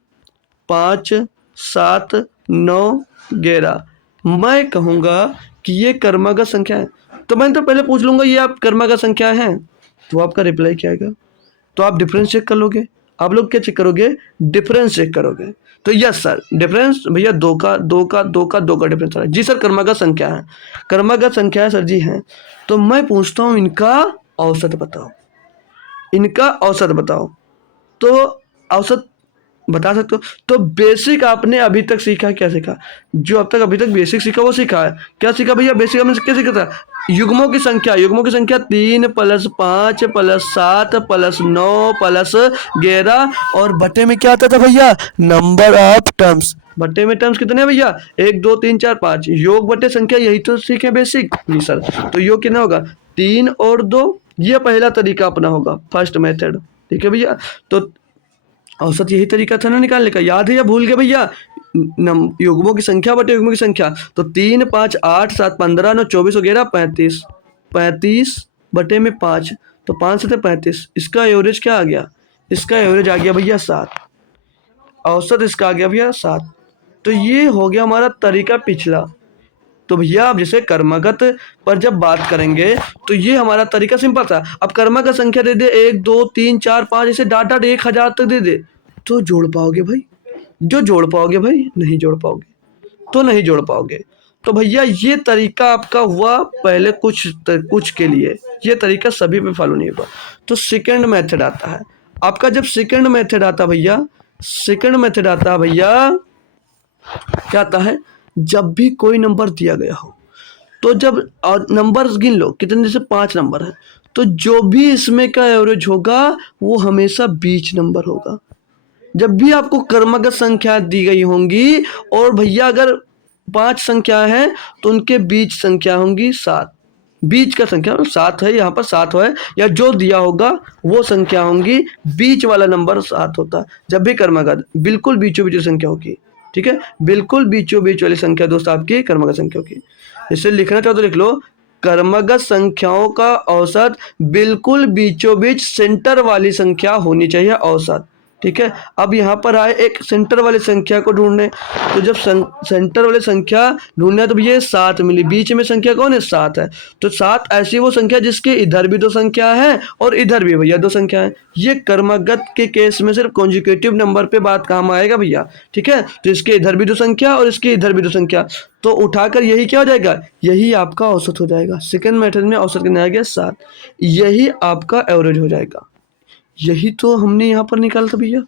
5, 7, 9, 11। मैं कहूँगा कि ये क्रमगत संख्या है। तो मैंने तो पहले पूछ लूँगा ये आप क्रमगत संख्या है, तो आपका रिप्लाई क्या आएगा? तो आप डिफरेंस चेक कर लोगे। आप लोग क्या चेक करोगे? डिफरेंस चेक करोगे। तो यस सर, डिफरेंस भैया 2 का डिफरेंस आ रहा है। जी सर क्रमगत संख्या है, क्रमगत संख्या है सर जी है। तो मैं पूछता हूँ इनका औसत बताओ, इनका औसत बताओ। तो औसत बता सकते हो। तो बेसिक आपने अभी तक सीखा, क्या सीखा? जो अब तक अभी तक बेसिक सीखा वो सीखा है। क्या सीखा भैया? बेसिक हमने क्या सीखा था? युग्मों की संख्या 3 + 5 + 7 + 9 + 11 और बटे में क्या आता था भैया? Number of terms. बटे में टर्म्स कितने हैं भैया? 1, 2, 3, 4, 5। योग बटे संख्या, यही तो सीखे बेसिक। जी सर। तो योग कितना होगा? 3 और 2। ये पहला तरीका अपना होगा, फर्स्ट मेथड, ठीक है भैया। तो औसत यही तरीका था ना निकालने का, याद है या भूल गए भैया? युग्मों की संख्या बटे युग्मों की संख्या। तो 3, 5, 8, 7, 15, 9, 24 और 11, 35। 35 बटे में 5, तो 5 से 35। इसका एवरेज क्या आ गया? इसका एवरेज आ गया भैया 7। औसत इसका आ गया भैया 7। तो ये हो गया हमारा तरीका पिछला। तो भैया अब जैसे क्रमगत पर जब बात करेंगे तो ये हमारा तरीका सिंपल था। अब क्रमगत संख्या दे दे 1, 2, 3, 4, 5 ऐसे डाट डाट 1000 तक दे दे, तो जोड़ पाओगे भाई? जो जोड़ पाओगे भाई? नहीं जोड़ पाओगे, तो नहीं जोड़ पाओगे। तो भैया ये तरीका आपका हुआ पहले कुछ के लिए, ये तरीका सभी पे फॉलो नहीं हुआ। तो सेकंड मेथड आता है आपका। जब सेकंड मेथड आता भैया, सेकंड मेथड आता भैया, क्या आता है? जब भी कोई नंबर दिया गया हो, तो जब नंबर गिन लो कितने, जैसे 5 नंबर है, तो जो भी इसमें का एवरेज होगा वो हमेशा बीच नंबर होगा। जब भी आपको क्रमगत संख्या दी गई होंगी और भैया अगर 5 संख्या है तो उनके बीच संख्या होंगी 7। बीच का संख्या 7 है, यहाँ पर 7 है, या जो दिया होगा वो संख्या होंगी, बीच वाला नंबर 7 होता है। जब भी क्रमगत बिल्कुल बीचों बीच संख्या होगी, ठीक है, बिल्कुल बीचों बीच वाली संख्या दोस्त आपकी क्रमगत संख्या होगी। इसे लिखना चाहो तो लिख लो, क्रमगत संख्याओं का औसत बिल्कुल बीचों बीच सेंटर वाली संख्या होनी चाहिए, औसत, ठीक है। अब यहाँ पर आए एक सेंटर वाली संख्या को ढूंढने। तो जब सेंटर वाली संख्या ढूंढना है तो ये 7 मिली, बीच में संख्या कौन है? 7 है। तो 7 ऐसी वो संख्या जिसके इधर भी 2 संख्या है और इधर भी भैया 2 संख्या है। ये क्रमगत के केस में सिर्फ कॉन्जुगेटिव नंबर पे बात काम आएगा भैया, ठीक है। तो इसके इधर भी 2 संख्या और इसके इधर भी 2 संख्या, तो उठाकर यही क्या हो जाएगा? यही आपका औसत हो जाएगा। सेकेंड मेथड में औसत कितना आ गया? 7। यही आपका एवरेज हो जाएगा। यही तो हमने यहाँ पर निकाला था भैया,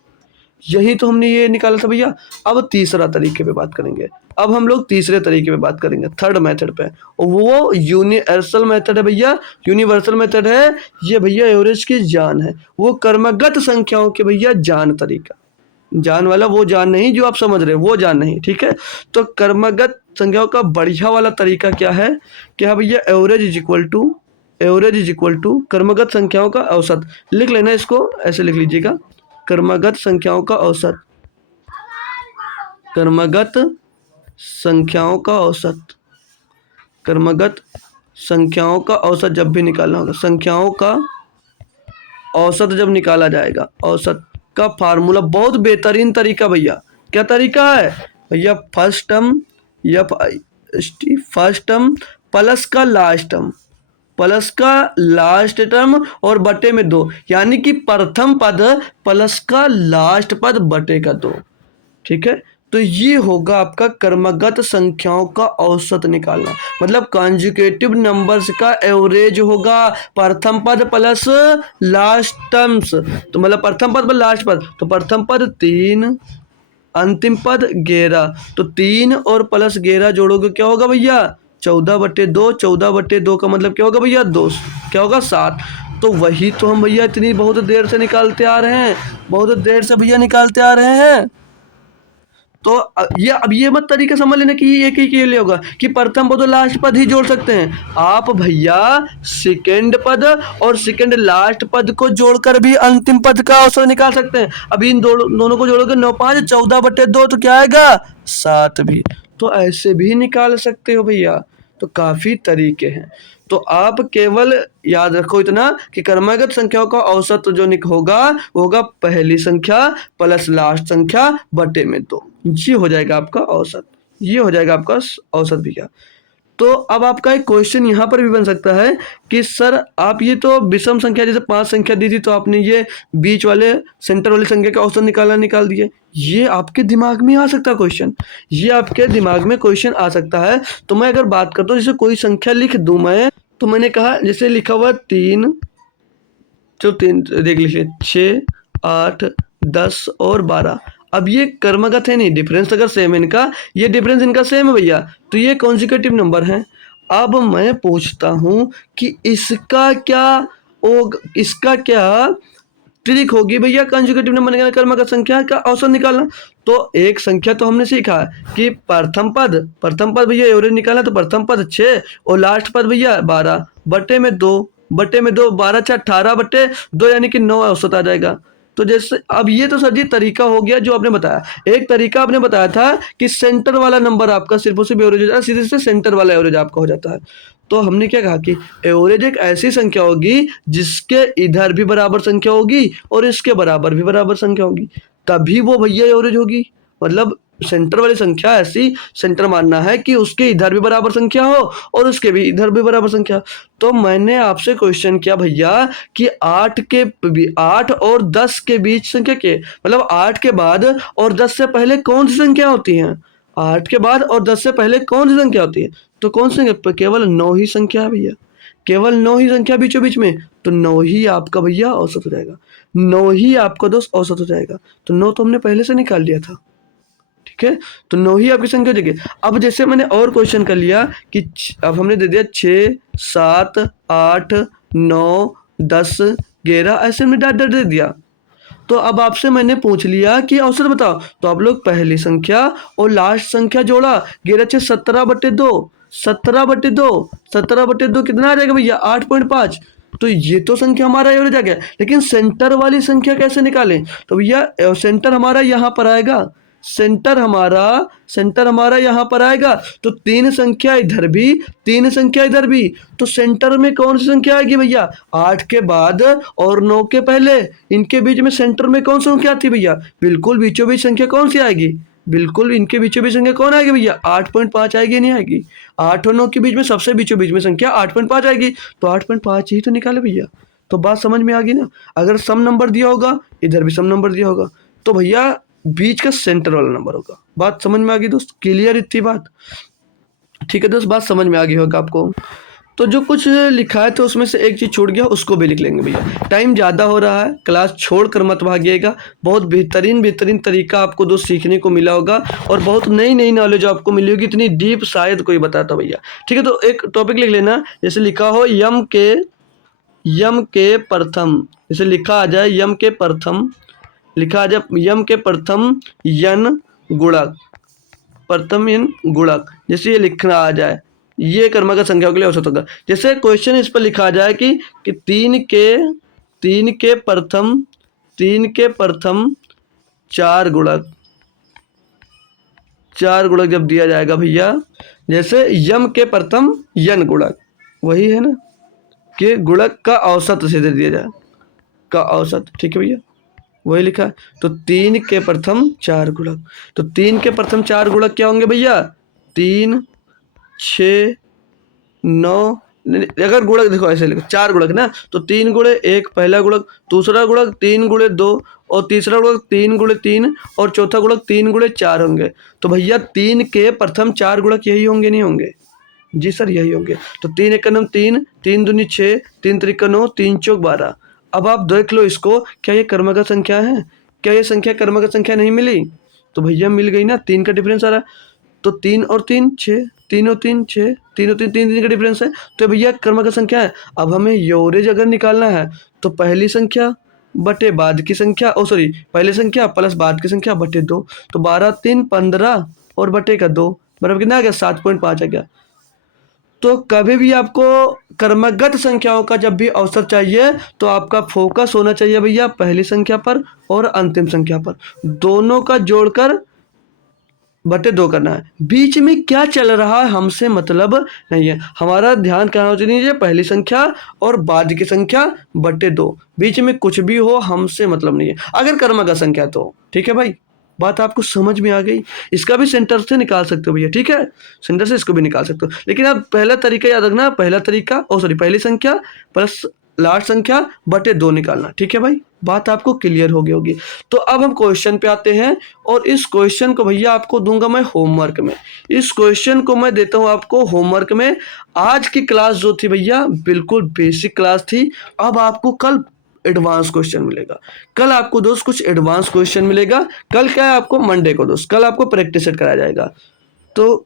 यही तो हमने ये निकाला था भैया। अब तीसरा तरीके पे बात करेंगे। अब हम लोग तीसरे तरीके पे बात करेंगे, थर्ड मेथड पे। वो यूनिवर्सल मेथड है भैया, यूनिवर्सल मेथड है ये भैया, एवरेज की जान है। वो क्रमगत संख्याओं के भैया जान तरीका, जान वाला वो जान नहीं जो आप समझ रहे हो, वो जान नहीं, ठीक है। तो क्रमगत संख्याओं का बढ़िया वाला तरीका क्या है? क्या भैया? एवरेज इज इक्वल टू क्रमगत संख्याओं का औसत। लिख लेना इसको, ऐसे लिख लीजिएगा, क्रमगत संख्याओं का औसत, क्रमगत संख्याओं का औसत, क्रमगत संख्याओं का औसत जब भी निकालना होगा, संख्याओं का औसत जब निकाला जाएगा, औसत का फार्मूला बहुत बेहतरीन तरीका भैया। क्या तरीका है भैया? फर्स्ट टर्म या फर्स्ट टर्म प्लस का लास्ट टर्म, प्लस का लास्ट टर्म और बटे में 2, यानी कि प्रथम पद प्लस का लास्ट पद बटे का 2, ठीक है। तो ये होगा आपका क्रमगत संख्याओं का औसत निकालना, मतलब कॉन्जुगेटिव नंबर्स का एवरेज होगा प्रथम पद प्लस लास्ट टर्म्स। तो मतलब प्रथम पद पर लास्ट पद, तो प्रथम पद 3, अंतिम पद 11, तो 3 और प्लस 11 जोड़ोगे क्या होगा भैया 14/2। 14/2 का मतलब क्या होगा भैया 2, क्या होगा 7। तो वही तो हम भैया इतनी बहुत देर से निकालते आ रहे हैं, बहुत देर से भैया निकालते आ रहे हैं। तो ये अब ये मत तरीका समझ लेना कि एक ही के लिए होगा कि प्रथम पद और लास्ट पद ही जोड़ सकते हैं आप भैया, सेकंड पद और सेकंड लास्ट पद को जोड़कर भी अंतिम पद का औसत निकाल सकते हैं। अब इन दोनों को जोड़ोगे 9 5 14/2, तो क्या आएगा 7 भी। तो ऐसे भी निकाल सकते हो भैया। तो काफी तरीके हैं। तो आप केवल याद रखो इतना कि क्रमागत संख्याओं का औसत जो होगा वो होगा पहली संख्या प्लस लास्ट संख्या बटे में 2। ये हो जाएगा आपका औसत, ये हो जाएगा आपका औसत भैया। तो अब आपका एक क्वेश्चन यहाँ पर भी बन सकता है कि सर आप ये तो विषम संख्या जैसे 5 संख्या दी थी तो आपने ये बीच वाले सेंटर वाली संख्या का औसत निकाल दिए। ये आपके दिमाग में आ सकता है क्वेश्चन, ये आपके दिमाग में क्वेश्चन आ सकता है। तो मैं अगर बात करता हूँ जैसे कोई संख्या लिख दूं मैं, तो मैंने कहा जैसे लिखा हुआ 3, चलो 3 देख लीजिए 6 8 10 और 12। अब ये क्रमगत है नहीं, डिफरेंस अगर सेम है इनका, ये डिफरेंस इनका सेम है भैया, तो ये कॉन्जिक्यूटिव नंबर है। अब मैं पूछता हूँ कि इसका क्या ट्रिक होगी भैया कॉन्जिक्यूटिव नंबर निकालना, क्रमगत संख्या का औसत निकालना। तो एक संख्या तो हमने सीखा कि प्रथम पद भैया एवरेज निकालना, तो प्रथम पद 6 और लास्ट पद भैया 12 बटे में 2, 12 6 18/2 यानी कि 9 औसत आ जाएगा। तो जैसे अब ये तो सर जी तरीका हो गया जो आपने बताया। एक तरीका आपने बताया था कि सेंटर वाला नंबर आपका सिर्फ और सिर्फ एवरेज हो जाता है, सीधे से सेंटर वाला एवरेज आपका हो जाता है। तो हमने क्या कहा कि एवरेज एक ऐसी संख्या होगी जिसके इधर भी बराबर संख्या होगी और इसके बराबर भी बराबर संख्या होगी, तभी वो भैया एवरेज होगी। मतलब सेंटर वाली संख्या ऐसी सेंटर मानना है कि उसके इधर भी बराबर संख्या हो और उसके भी इधर भी बराबर संख्या। तो मैंने आपसे क्वेश्चन किया भैया कि 8 और 10 के बीच संख्या के, मतलब 8 के बाद और 10 से पहले कौन सी संख्या होती है, 8 के बाद और 10 से पहले कौन सी संख्या होती है, तो कौन सी संख्या, केवल 9 ही संख्या है भैया, केवल 9 ही संख्या बीचों बीच में। तो 9 ही आपका भैया औसत हो जाएगा, 9 ही आपका दोस्त औसत हो जाएगा। तो 9 तो हमने पहले से निकाल लिया था, ठीक है। तो 9 ही आपकी संख्या हो जाएगी। अब जैसे मैंने और क्वेश्चन कर लिया कि अब हमने दे दिया 6 7 8 9 10 11, ऐसे हमने डाट डाट दे दिया। तो अब आपसे मैंने पूछ लिया कि औसत बताओ, तो आप लोग पहली संख्या और लास्ट संख्या जोड़ा, 11 6 17/2, 17/2, 17/2 कितना आ जाएगा भैया 8.5। तो ये तो संख्या हमारा एवरेज आ गया, लेकिन सेंटर वाली संख्या कैसे निकालें, तो भैया सेंटर हमारा यहाँ पर आएगा, सेंटर हमारा यहाँ पर आएगा। तो 3 संख्या इधर भी 3 संख्या इधर भी, तो सेंटर में कौन सी संख्या आएगी भैया 8 के बाद और 9 के पहले, इनके बीच में सेंटर में कौन सी संख्या आती है भैया, बिल्कुल बीचों बीच संख्या कौन सी आएगी, बिल्कुल इनके बीचों बीच संख्या कौन आएगी भैया 8.5 आएगी, नहीं आएगी। 8 और 9 के बीच में सबसे बीचों बीच में संख्या 8.5 आएगी, तो 8.5 ही तो निकाले भैया। तो बात समझ में आ गई ना। अगर सम नंबर दिया होगा, इधर भी सम नंबर दिया होगा, तो भैया बीच का सेंटर वाला नंबर होगा। बात समझ में आ गई दोस्त, क्लियर इतनी बात, ठीक है दोस्त, बात समझ में आ गई होगा आपको। तो जो कुछ लिखा है तो उसमें से एक चीज़ छूट गया, उसको भी लिख लेंगे भैया। टाइम ज़्यादा हो रहा है, क्लास छोड़कर मत भागिएगा। बहुत बेहतरीन तरीका आपको दोस्त सीखने को मिला होगा और बहुत नई नॉलेज आपको मिली होगी, इतनी डीप शायद कोई बताता भैया, ठीक है। तो एक टॉपिक लिख लेना, जैसे लिखा हो यम के प्रथम, जैसे लिखा आ जाए यम के प्रथम, लिखा आ जाए यम के प्रथम यन गुणक, प्रथम यन गुणक, जैसे ये लिखना आ जाए, ये क्रमागत संख्याओं के लिए औसत होगा। जैसे क्वेश्चन इस पर लिखा जाए कि 3 के प्रथम 4 गुणक, 4 गुणक जब दिया जाएगा भैया, जैसे यम के प्रथम यन गुणक, वही है ना कि गुणक का औसत से दे दिया जाए, का औसत, ठीक है भैया, वही लिखा है। तो 3 के प्रथम 4 गुणक, तो 3 के प्रथम 4 गुणक क्या होंगे भैया 3 6 9 अगर गुणक देखो ऐसे लिखो 4 गुणक ना, तो 3 गुणे 1 पहला गुणक, दूसरा गुणक 3 गुणे 2 और तीसरा गुणक 3 गुणे 3 और चौथा गुणक 3 गुणे 4 होंगे। तो भैया 3 के प्रथम 4 गुणक यही होंगे नहीं होंगे? जी सर यही होंगे। तो 3 एकम 3, 3 दूनी 6, 3 त्रिका 9, 3 चौक 12। अब आप देख लो इसको, क्या ये क्रमागत संख्या है? क्या ये संख्या क्रमागत संख्या नहीं मिली? तो भैया मिल गई ना, 3 का डिफरेंस आ रहा है। तो 3 और 3 6, 3 और 3 6, 3 और 3 3 का डिफरेंस है। तो भैया क्रमागत संख्या है। अब हमें एवरेज अगर निकालना है तो पहली संख्या बटे बाद की संख्या, सॉरी पहली संख्या प्लस बाद की संख्या बटे 2। तो 12 3 15 और बटे का 2 बराबर कितना आ गया? 7.5 आ गया। तो कभी भी आपको क्रमगत संख्याओं का जब भी अवसर चाहिए तो आपका फोकस होना चाहिए भैया पहली संख्या पर और अंतिम संख्या पर, दोनों का जोड़कर बटे 2 करना है। बीच में क्या चल रहा है हमसे मतलब नहीं है, हमारा ध्यान कहाँ होना चाहिए? पहली संख्या और बाद की संख्या बटे 2, बीच में कुछ भी हो हमसे मतलब नहीं है, अगर क्रमागत संख्या तो। ठीक है भाई, बात आपको समझ में आ गई? इसका भी सेंटर से निकाल सकते हो भैया, ठीक है, सेंटर से इसको भी निकाल सकते हो, लेकिन आप पहला तरीका याद रखना, पहला तरीका पहली संख्या प्लस लास्ट संख्या बटे 2 निकालना। ठीक है भाई, बात आपको क्लियर हो गई होगी। तो अब हम क्वेश्चन पे आते हैं, और इस क्वेश्चन को भैया आपको दूंगा मैं होमवर्क में। इस क्वेश्चन को मैं देता हूं आपको होमवर्क में। आज की क्लास जो थी भैया बिल्कुल बेसिक क्लास थी, अब आपको कल एडवांस क्वेश्चन मिलेगा। कल आपको दोस्त कुछ एडवांस क्वेश्चन मिलेगा। कल क्या है आपको? मंडे को दोस्त, कल आपको प्रैक्टिस सेट कराया जाएगा। तो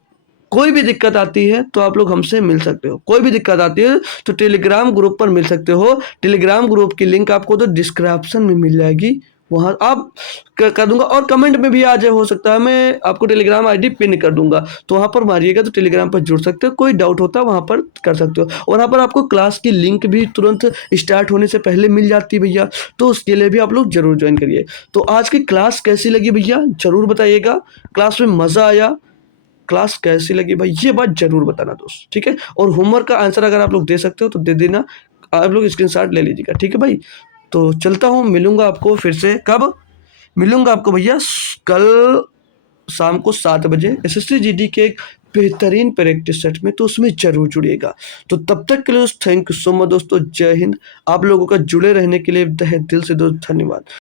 कोई भी दिक्कत आती है तो आप लोग हमसे मिल सकते हो, कोई भी दिक्कत आती है तो टेलीग्राम ग्रुप पर मिल सकते हो। टेलीग्राम ग्रुप की लिंक आपको तो डिस्क्रिप्शन में मिल जाएगी, वहाँ आप कर दूंगा, और कमेंट में भी आ जाए, हो सकता है मैं आपको टेलीग्राम आईडी पिन कर दूंगा, तो वहाँ पर मारिएगा तो टेलीग्राम पर जुड़ सकते हो। कोई डाउट होता है वहाँ पर कर सकते हो, और वहाँ पर आपको क्लास की लिंक भी तुरंत स्टार्ट होने से पहले मिल जाती है भैया, तो उसके लिए भी आप लोग जरूर ज्वाइन करिए। तो आज की क्लास कैसी लगी भैया जरूर बताइएगा, क्लास में मज़ा आया? क्लास कैसी लगी भाई ये बात जरूर बताना दोस्त, ठीक है। और होमवर्क का आंसर अगर आप लोग दे सकते हो तो दे देना, आप लोग स्क्रीनशॉट ले लीजिएगा, ठीक है भाई। तो चलता हूँ, मिलूंगा आपको फिर से, कब मिलूंगा आपको भैया? कल शाम को 7 बजे एसएससी जीडी के एक बेहतरीन प्रैक्टिस सेट में, तो उसमें जरूर जुड़िएगा। तो तब तक के लिए थैंक यू सो मच दोस्तों, जय हिंद। आप लोगों का जुड़े रहने के लिए तहे दिल से दोस्त धन्यवाद।